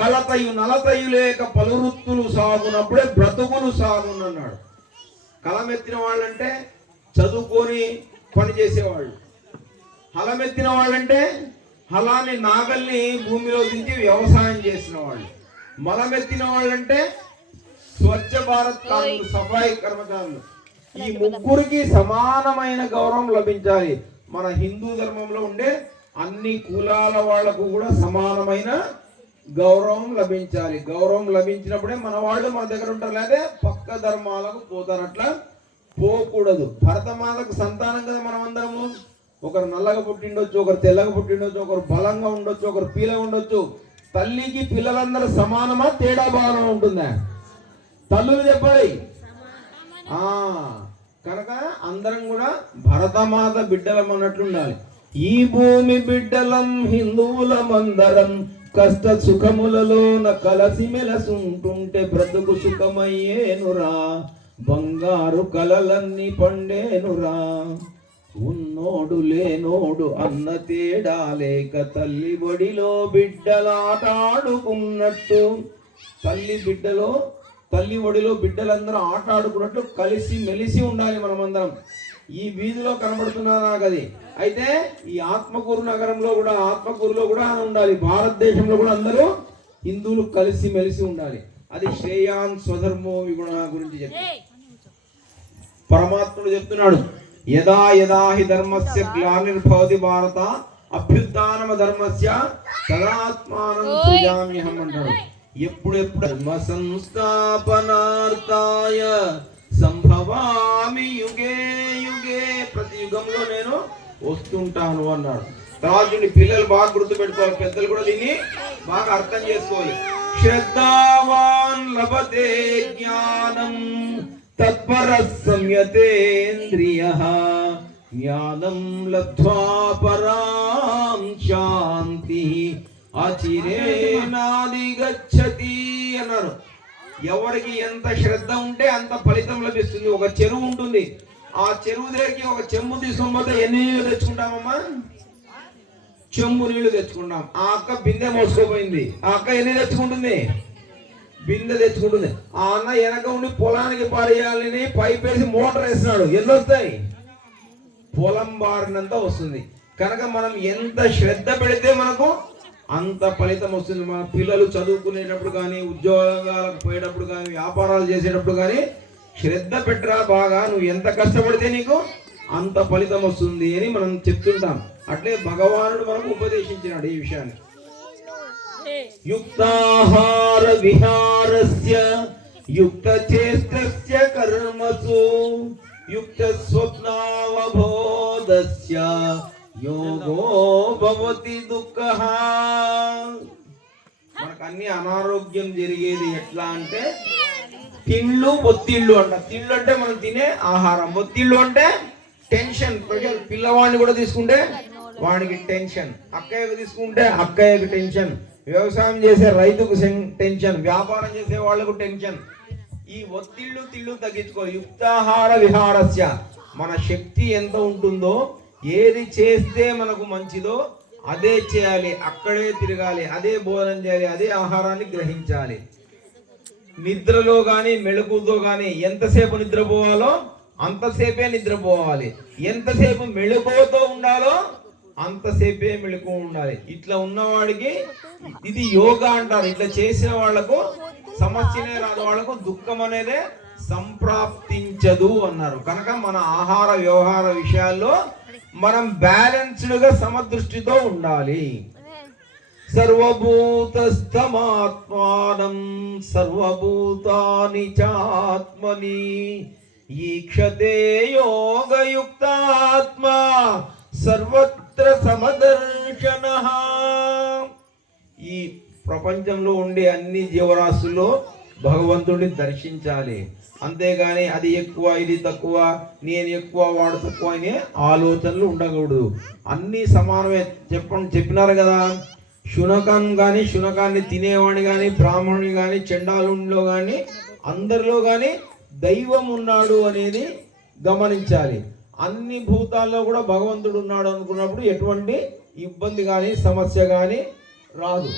కలతయు నలతయు లేక పలువృత్తులు సాగునప్పుడే బ్రతుకులు సాగునన్నాడు. కలమెత్తిన వాళ్ళంటే చదువుకొని పని చేసేవాళ్ళు, హలమెత్తిన వాళ్ళంటే హలాన్ని నాగల్ని భూమిలో దించి వ్యవసాయం చేసిన వాళ్ళు, మలమెత్తిన వాళ్ళంటే స్వచ్ఛ భారత్ కారులు సఫాయి కర్మచారులు, ఈ ముగ్గురికి సమానమైన గౌరవం లభించాలి. మన హిందూ ధర్మంలో ఉండే అన్ని కులాల వాళ్లకు కూడా సమానమైన గౌరవం లభించాలి. గౌరవం లభించినప్పుడే మన వాళ్ళు మన దగ్గర ఉంటారు, లేదా పక్క ధర్మాలకు పోతారు. అట్లా పోకూడదు. భరతమాతకు సంతానం కదా మనం అందరము. ఒకరు నల్లగా పుట్టిండొచ్చు, ఒకరు తెల్లగా పుట్టిండొచ్చు, ఒకరు బలంగా ఉండొచ్చు, ఒకరు పీలగా ఉండొచ్చు. తల్లికి పిల్లలందరూ సమానమా, తేడా భావన ఉంటుందా? తల్లులు చెప్పాలి. కనుక అందరం కూడా భరతమాత బిడ్డలం అన్నట్లు ఉండాలి. ఈ భూమి బిడ్డలం హిందువులమందరం, కష్ట సుఖములలోన కలసి మెలసుంటుంటే బ్రతుకు సుఖమయ్యేనురా, బంగారు కలలన్నీ పండేనురా. ఉన్నోడు లేనోడు అన్న తేడా లేక తల్లి ఒడిలో బిడ్డలాటాడుకున్నట్టు, తల్లి ఒడిలో బిడ్డలందరూ ఆట ఆడుకున్నట్లు కలిసి మెలిసి ఉండాలి మనమందరం. ఈ వీధిలో కనబడుతున్నారా అది. అయితే ఈ ఆత్మకూరు నగరంలో కూడా, ఆత్మకూరులో కూడా ఉండాలి. భారతదేశంలో కూడా అందరూ హిందువులు కలిసి మెలిసి ఉండాలి. అది శ్రేయాన్ స్వధర్మో విగుణ గురించి చెప్పి పరమాత్ముడు చెప్తున్నాడు. యదా యదా హి ధర్మస్య గ్లానిర్భవతి భారత అభ్యుత్థానమ ధర్మస్య తదాత్మానం సృజామ్యహం అంటాడు. ఎప్పుడెప్పుడు ధర్మ సంస్థాపనార్థాయ సంభవామి యుగే యుగే, ప్రతి యుగంలో నేను వస్తుంటాను అన్నాడు. తర్వాత పిల్లలు బాగా గుర్తు పెట్టుకోవాలి, పెద్దలు కూడా దీన్ని బాగా అర్థం చేసుకోవాలి. శ్రద్ధావాన్ లభతే జ్ఞానం తత్పర సంయతేంద్రియః, జ్ఞానం లబ్ధ్వా పరాం శాంతి అచిరేనాదిగచ్చతి అన్నారు. ఎవరికి ఎంత శ్రద్ధ ఉంటే అంత ఫలితం లభిస్తుంది. ఒక చెరువు ఉంటుంది, ఆ చెరువు దగ్గరికి ఒక చెంబు తీసుకొని ఎన్ని నీళ్లు తెచ్చుకుంటామమ్మా? చెంబు నీళ్లు తెచ్చుకుంటాం. ఆ అక్క బిందె మోసుకోపోయింది. ఆ అక్క ఎన్ని తెచ్చుకుంటుంది? బిందె తెచ్చుకుంటుంది. ఆ అన్న వెనక ఉండి పొలానికి పారేయాలని పైప్ వేసి మోటార్ వేస్తున్నాడు. ఎన్ని వస్తాయి? పొలం బారినంత వస్తుంది. కనుక మనం ఎంత శ్రద్ధ పెడితే మనకు అంత ఫలితం వస్తుంది. మన పిల్లలు చదువుకునేటప్పుడు కానీ, ఉద్యోగాలకు పోయేటప్పుడు కానీ, వ్యాపారాలు చేసేటప్పుడు కానీ శ్రద్ధ పెట్టరా బాగా, నువ్వు ఎంత కష్టపడితే నీకు అంత ఫలితం వస్తుంది అని మనం చెప్తుంటాం. అట్లే భగవానుడు మనకు ఉపదేశించినాడు ఈ విషయాన్ని. యుక్తాహార విహారస్య యుక్త చేష్టస్య కర్మసు యుక్త స్వప్నావబోధస్య యోగో భవతి దుఃఖః. మనకు అన్ని అనారోగ్యం జరిగేది ఎట్లా అంటే తిళ్ళు ఒత్తిళ్ళు అంట. తిళ్ళు అంటే మనం తినే ఆహారం, ఒత్తిళ్ళు అంటే టెన్షన్. పిల్లవాడిని కూడా తీసుకుంటే వాడికి టెన్షన్, అక్కయ్యకు తీసుకుంటే అక్కయ్యకు టెన్షన్, వ్యవసాయం చేసే రైతుకు టెన్షన్, వ్యాపారం చేసే వాళ్ళకు టెన్షన్. ఈ ఒత్తిళ్ళు తిళ్ళు తగ్గించుకోవాలి. యుక్తాహార విహారస్య, మన శక్తి ఎంత ఉంటుందో, ఏది చేస్తే మనకు మంచిదో అదే చేయాలి, అక్కడే తిరగాలి, అదే భోజనం చేయాలి, అదే ఆహారాన్ని గ్రహించాలి. నిద్రలో కానీ మెళకువతో కానీ ఎంతసేపు నిద్రపోవాలో అంతసేపే నిద్రపోవాలి, ఎంతసేపు మెళకువతో ఉండాలో అంతసేపే మెళకువ ఉండాలి. ఇట్లా ఉన్నవాడికి ఇది యోగా అంటారు. ఇట్లా చేసిన వాళ్లకు సమస్యనే రాదు, వాళ్లకు దుఃఖం అనేదే సంప్రాప్తించదు అన్నారు. కనుక మన ఆహార వ్యవహార విషయాల్లో మనం బ్యాలెన్స్డ్ గా సమదృష్టితో ఉండాలి. సర్వభూతస్థమాత్మానం సర్వభూతాని చాత్మని ఈక్షతే యోగయుక్తాత్మా సర్వత్ర సమదర్శనః. ఈ ప్రపంచంలో ఉండే అన్ని జీవరాశుల్లో భగవంతుడిని దర్శించాలి. అంతేగాని అది ఎక్కువ ఇది తక్కువ, నేను ఎక్కువ వాడు తక్కువ అనే ఆలోచనలు ఉండకూడదు. అన్ని సమానమే చెప్పినారు కదా. శునకం కానీ, శునకాన్ని తినేవాడిని కానీ, బ్రాహ్మణుని కానీ, చండాలునిలో కానీ, అందరిలో కానీ దైవం ఉన్నాడు అనేది గమనించాలి. అన్ని భూతాల్లో కూడా భగవంతుడు ఉన్నాడు అనుకున్నప్పుడు ఎటువంటి ఇబ్బంది కానీ సమస్య కానీ రాదు.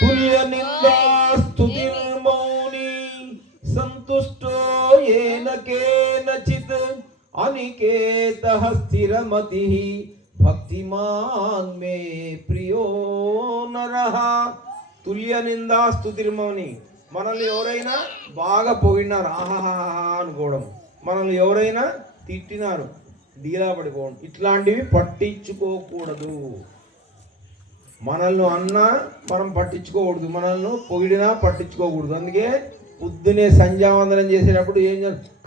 తుల్య నిందా స్తుతిర్మౌని సంతుష్టో ఏన కేనచిత్ అనికేతః స్థిరమతిః భక్తిమాన్ మే ప్రియో నరః. తుల్య నిందా స్తుతిర్మౌని, మనల్ని ఎవరైనా బాగా పొగిడినారు ఆహాహా అనుకోవడం, మనల్ని ఎవరైనా తిట్టినారు, డీలా పడిపోవడం, ఇట్లాంటివి పట్టించుకోకూడదు. మనల్ని అన్నా మనం పట్టించుకోకూడదు, మనల్ని పొగిడినా పట్టించుకోకూడదు. అందుకే పొద్దునే సంధ్యావందనం చేసేటప్పుడు ఏం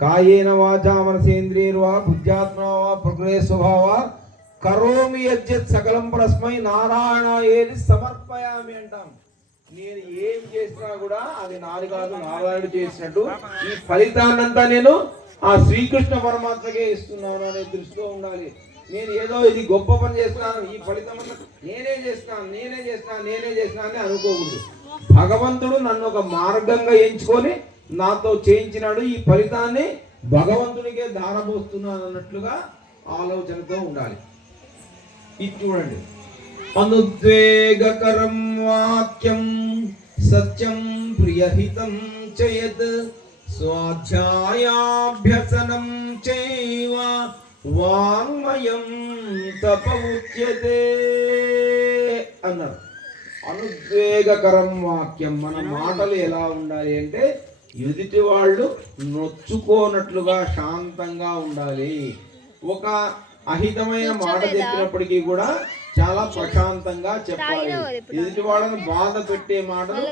కాయేన వాచా మనసేంద్రియర్వా బుద్ధ్యాత్మవా ప్రకృతి స్వభావ కరోమి యజ్జత్ సకలం పరస్మై నారాయణ ఏది సమర్పయామి అంటాం. నేను ఏం చేసినా కూడా అది నాది కాదు, నారాయణుడు చేసినట్టు ఈ ఫలితాన్నంతా నేను ఆ శ్రీకృష్ణ పరమాత్మకే ఇస్తున్నాను అనే దృష్టిలో ఉండాలి. నేను ఏదో ఇది గొప్ప పని చేస్తున్నాను, ఈ ఫలితం నేనే చేస్తున్నాను అని అనుకోకూడదు. భగవంతుడు నన్ను ఒక మార్గంగా ఎంచుకొని నాతో చేయించినాడు, ఈ ఫలితాన్ని భగవంతునికే ధారపోస్తున్నాను అన్నట్లుగా ఆలోచనతో ఉండాలి. ఇది చూడండి, అనుద్వేగకరం వాక్యం సత్యం ప్రియహితం చయత్ స్వాధ్యాయాభ్యసనం చైవ వాంగ్మయం తప ఉచ్యతే అన్నారు. అనుద్వేగకరం వాక్యం, మన మాటలు ఎలా ఉండాలి అంటే ఎదుటి వాళ్ళు నొచ్చుకోనట్లుగా శాంతంగా ఉండాలి. ఒక అహితమైన మాట చెప్పినప్పటికీ కూడా చాలా ప్రశాంతంగా చెప్పాలి. ఎదుటి వాళ్ళని బాధ పెట్టే మాటలు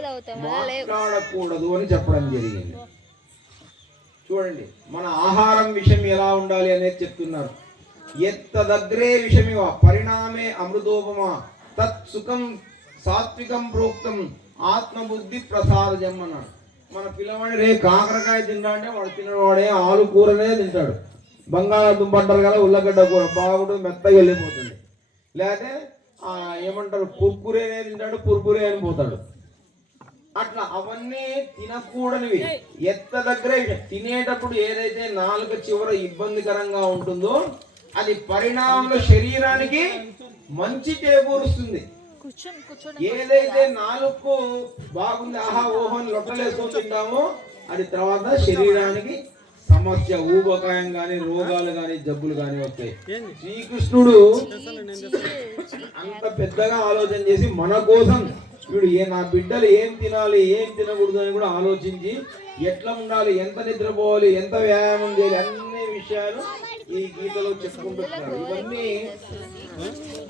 మాట్లాడకూడదు అని చెప్పడం జరిగింది. చూడండి, మన ఆహారం విషయం ఎలా ఉండాలి అనేది చెప్తున్నారు. ఎత్తదగ్రే విషమివ పరిణామే అమృతోపమా తత్ సుఖం సాత్వికం ప్రోక్తం ఆత్మబుద్ధి ప్రసాదజం అన్నాడు. మన పిల్లవాడి రే కాకరకాయ తింటా అంటే వాడు తినవాడే ఆలు కూరనే తింటాడు. బంగాళాదుంప అంటారు కదా, ఉల్లగడ్డ కూర బాగుంటుంది, మెత్తగా వెళ్ళిపోతుంది. లేకపోతే ఏమంటారు కుర్కురేనే తింటాడు, కుర్కురే అని పోతాడు. అట్లా అవన్నీ తినకూడనివి. ఎత్త దగ్గర తినేటప్పుడు ఏదైతే నాలుక చివర ఇబ్బందికరంగా ఉంటుందో అది పరిణామంలో శరీరానికి మంచి చేకూరుస్తుంది. ఏదైతే నాలుగు బాగుంది ఆహా ఓహో లొట్టలేసుకొని తింటామో అది తర్వాత శరీరానికి సమస్య, ఊబకాయం గాని, రోగాలు గాని, జబ్బులు గాని వస్తాయి. శ్రీకృష్ణుడు అంత పెద్దగా ఆలోచన చేసి మన కోసం వీడు నా బిడ్డలు ఏం తినాలి ఏం తినకూడదు అని కూడా ఆలోచించి ఎట్లా ఉండాలి, ఎంత నిద్రపోవాలి, ఎంత వ్యాయామం చేయాలి, అన్ని విషయాలు ఈ గీతలో చెప్పుకుంటున్నారు. ఇవన్నీ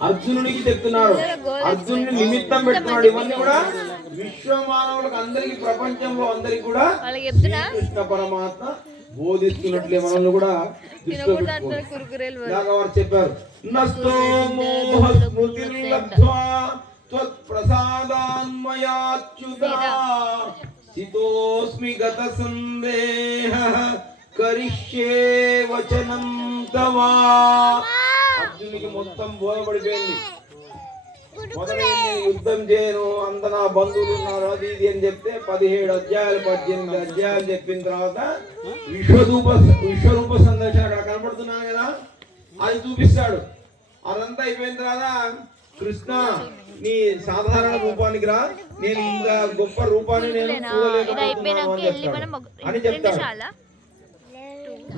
అర్జునుడికి చెప్తున్నారు, అర్జునుడి నిమిత్తం పెట్టుకున్నాడు. ఇవన్నీ కూడా విశ్వ మానవులకు అందరికి, ప్రపంచంలో అందరికి కూడా కృష్ణ పరమాత్మ బోధిస్తున్నట్లే మనల్ని కూడా దృష్టిలో పెట్టుకోవాలి. వారు చెప్పారు, నష్టో మోహ స్మృతిర్లబ్ధ్వా త్వత్ప్రసాదాన్మయాచ్యుతా స్థితోస్మి గత సందేహ కరిష్యే వచనం తవా. అర్జునుడికి మొత్తం బోధపడిపోయింది. మొదలైంది యుద్ధం చేయను, అంత నా బంధువులు ఉన్నారు, అది ఇది అని చెప్తే 17 అధ్యాయాలు 18 అధ్యాయాలు చెప్పిన తర్వాత విశ్వరూప సందర్శన అక్కడ కనపడుతున్నాను కదా అది చూపిస్తాడు. అదంతా అయిపోయిన తర్వాత కృష్ణ నీ సాధారణ రూపానికి రా, నేను ఇంకా గొప్ప రూపాన్ని నేను చూడలేకపోతున్నాను అని చెప్తాడు.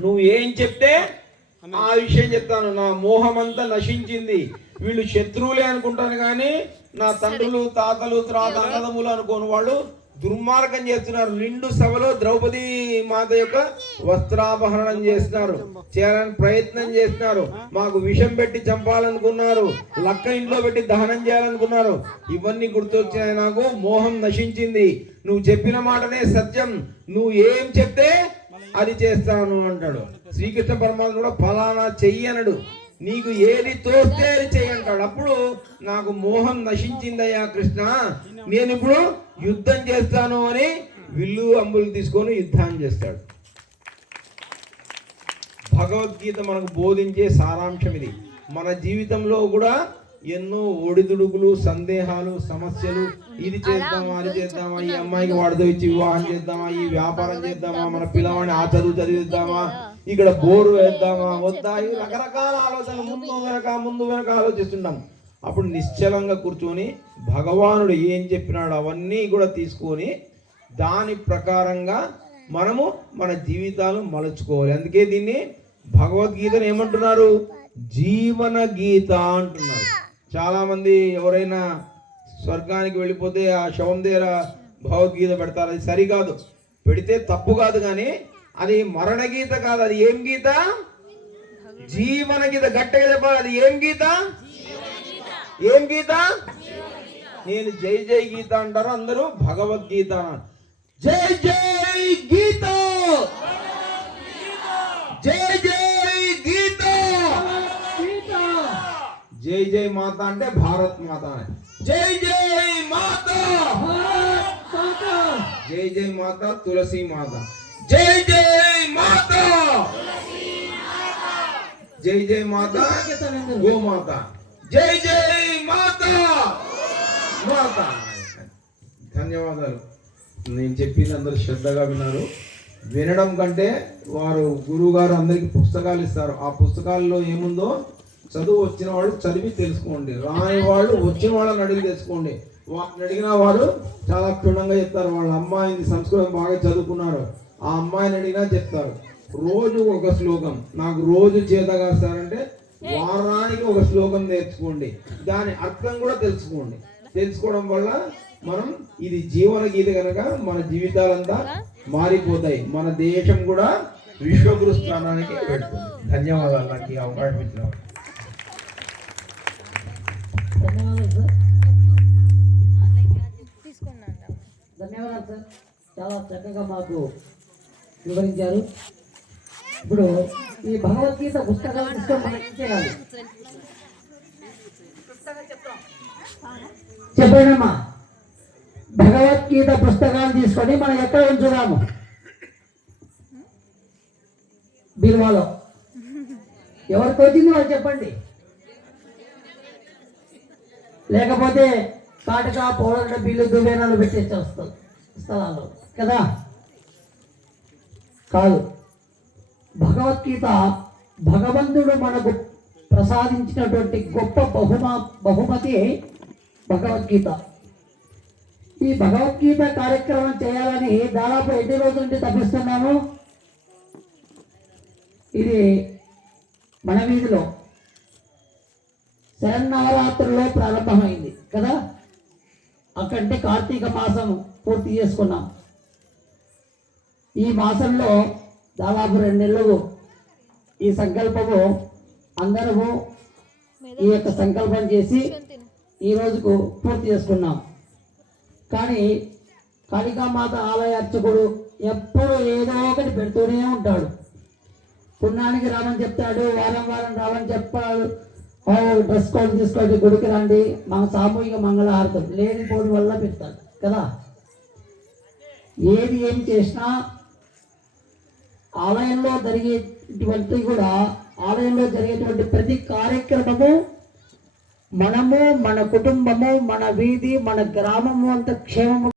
నువ్వు ఏం చెప్తే ఆ విషయం చెప్తాను. నా మోహమంతా నశించింది. వీళ్ళు శత్రువులే అనుకుంటాను కానీ నా తండ్రులు తాతలు తర్వాత అన్నదమ్ములు అనుకోని వాళ్ళు దుర్మార్గం చేస్తున్నారు. నిండు సభలో ద్రౌపది మాత యొక్క వస్త్రాపహరణం చేస్తున్నారు, చేయాలని ప్రయత్నం చేస్తున్నారు, మాకు విషం పెట్టి చంపాలనుకున్నారు, లక్క ఇంట్లో పెట్టి దహనం చేయాలనుకున్నారు. ఇవన్నీ గుర్తొచ్చాయి. నాకు మోహం నశించింది. నువ్వు చెప్పిన మాటనే సత్యం, నువ్వు ఏం చెప్తే అది చేస్తాను అంటాడు. శ్రీకృష్ణ పరమాత్మ కూడా ఫలానా చెయ్యి అనడు, నీకు ఏది తోస్తే అది చెయ్యంటాడు. అప్పుడు నాకు మోహం నశించిందయ్యా కృష్ణ, నేను ఇప్పుడు యుద్ధం చేస్తాను అని విల్లు అంబులు తీసుకొని యుద్ధం చేస్తాడు. భగవద్గీత మనకు బోధించే సారాంశం ఇది. మన జీవితంలో కూడా ఎన్నో ఒడిదుడుకులు, సందేహాలు, సమస్యలు, ఇది చేద్దామా అది చేద్దామా, ఈ అమ్మాయికి వాడితో ఇచ్చి వివాహం చేద్దామా, ఈ వ్యాపారం చేద్దామా, మన పిల్లవాడిని ఆ చదువు చదివిద్దామా, ఇక్కడ బోరు వేద్దామా వద్దా, ఈ రకరకాల ఆలోచనలు ముందు వెనక ఆలోచిస్తున్నాం. అప్పుడు నిశ్చలంగా కూర్చొని భగవానుడు ఏం చెప్పినాడు అవన్నీ కూడా తీసుకొని దాని ప్రకారంగా మనము మన జీవితాలు మలుచుకోవాలి. అందుకే దీన్ని భగవద్గీతను ఏమంటున్నారు, జీవన గీత అంటున్నారు. చాలా మంది ఎవరైనా స్వర్గానికి వెళ్ళిపోతే ఆ శవం దగ్గర భగవద్గీత పెడతారు. అది సరికాదు, పెడితే తప్పు కాదు, కానీ అది మరణ గీత కాదు, అది ఏం గీత? జీవన గీత. గట్టిగా చెప్పాలి, అది ఏం గీత? ఏం గీత? నేను జై జై గీత అంటారు, అందరూ భగవద్గీత అన్నారు. జై జై గీత, జై జై గీత, జై జై మాత అంటే భారత్ మాత. జై జై మాత, జై జై మాత తులసి మాత, జై జై మాత, జై జై మాత గోమాత, జై జై మాత మాత. ధన్యవాదాలు. నేను చెప్పింది అందరూ శ్రద్ధగా విన్నారు. వినడం కంటే వారు గురువు గారు అందరికి పుస్తకాలు ఇస్తారు, ఆ పుస్తకాల్లో ఏముందో చదువు వచ్చిన వాళ్ళు చదివి తెలుసుకోండి, రాని వాళ్ళు వచ్చిన వాళ్ళని అడిగి తెలుసుకోండి. వాటిని అడిగిన వారు చాలా క్షుణ్ణంగా చెప్తారు. వాళ్ళ అమ్మాయిని సంస్కృతం బాగా చదువుకున్నారు, ఆ అమ్మాయిని అడిగినా చెప్తారు. రోజు ఒక శ్లోకం, నాకు రోజు చేతగా సారంటే వారానికి ఒక శ్లోకం నేర్చుకోండి, దాని అర్థం కూడా తెలుసుకోండి. తెలుసుకోవడం వల్ల మనం ఇది జీవన గీత కనుక మన జీవితాలంతా మారిపోతాయి, మన దేశం కూడా విశ్వగురు స్థానానికి వెళ్తుంది. ధన్యవాదాలు నాకు ఈ అవకాశం ఇచ్చిన. ధన్యవాదాలు సార్, చాలా చక్కగా మాకు వివరించారు. ఇప్పుడు ఈ భగవద్గీత పుస్తకాలు తీసుకొని మనం ఏం చేయాలి చెప్పండమ్మా? భగవద్గీత పుస్తకాలు తీసుకొని మనం ఎక్కడ ఉంచుదాము? బీరువాలో. ఎవరికి వచ్చింది వాళ్ళు చెప్పండి, లేకపోతే కాటకా పౌడర్ బిల్లు దువ్వేనాలు పెట్టేసి వస్తారు స్థలాల్లో కదా. కాదు, భగవద్గీత భగవంతుడు మనకు ప్రసాదించినటువంటి గొప్ప బహుమతి భగవద్గీత. ఈ భగవద్గీత కార్యక్రమం చేయాలని దాదాపు ఎన్ని రోజుల నుండి తప్పిస్తున్నాము. ఇది మన వీధిలో శరన్నవరాత్రుల్లో ప్రారంభమైంది కదా. అక్కడంటే కార్తీక మాసం పూర్తి చేసుకున్నాం. ఈ మాసంలో దాదాపు 2 నెలలు ఈ సంకల్పము అందరము ఈ యొక్క సంకల్పం చేసి ఈ రోజుకు పూర్తి చేసుకున్నాం. కానీ కాళికామాత ఆలయ అర్చకుడు ఎప్పుడు ఏదో ఒకటి పెడుతూనే ఉంటాడు. పుణ్యానికి రామని చెప్తాడు, వారం వారం రామని చెప్తాడు, డ్రెస్ కోడ్ తీసుకోండి, గుడికి రండి, మన సామూహిక మంగళహారతం లేనిపోవడం వల్ల పెడతాడు కదా. ఏం చేసినా ఆలయంలో జరిగేటువంటి కూడా ఆలయంలో జరిగేటువంటి ప్రతి కార్యక్రమము మనము, మన కుటుంబము, మన వీధి, మన గ్రామము అంత క్షేమము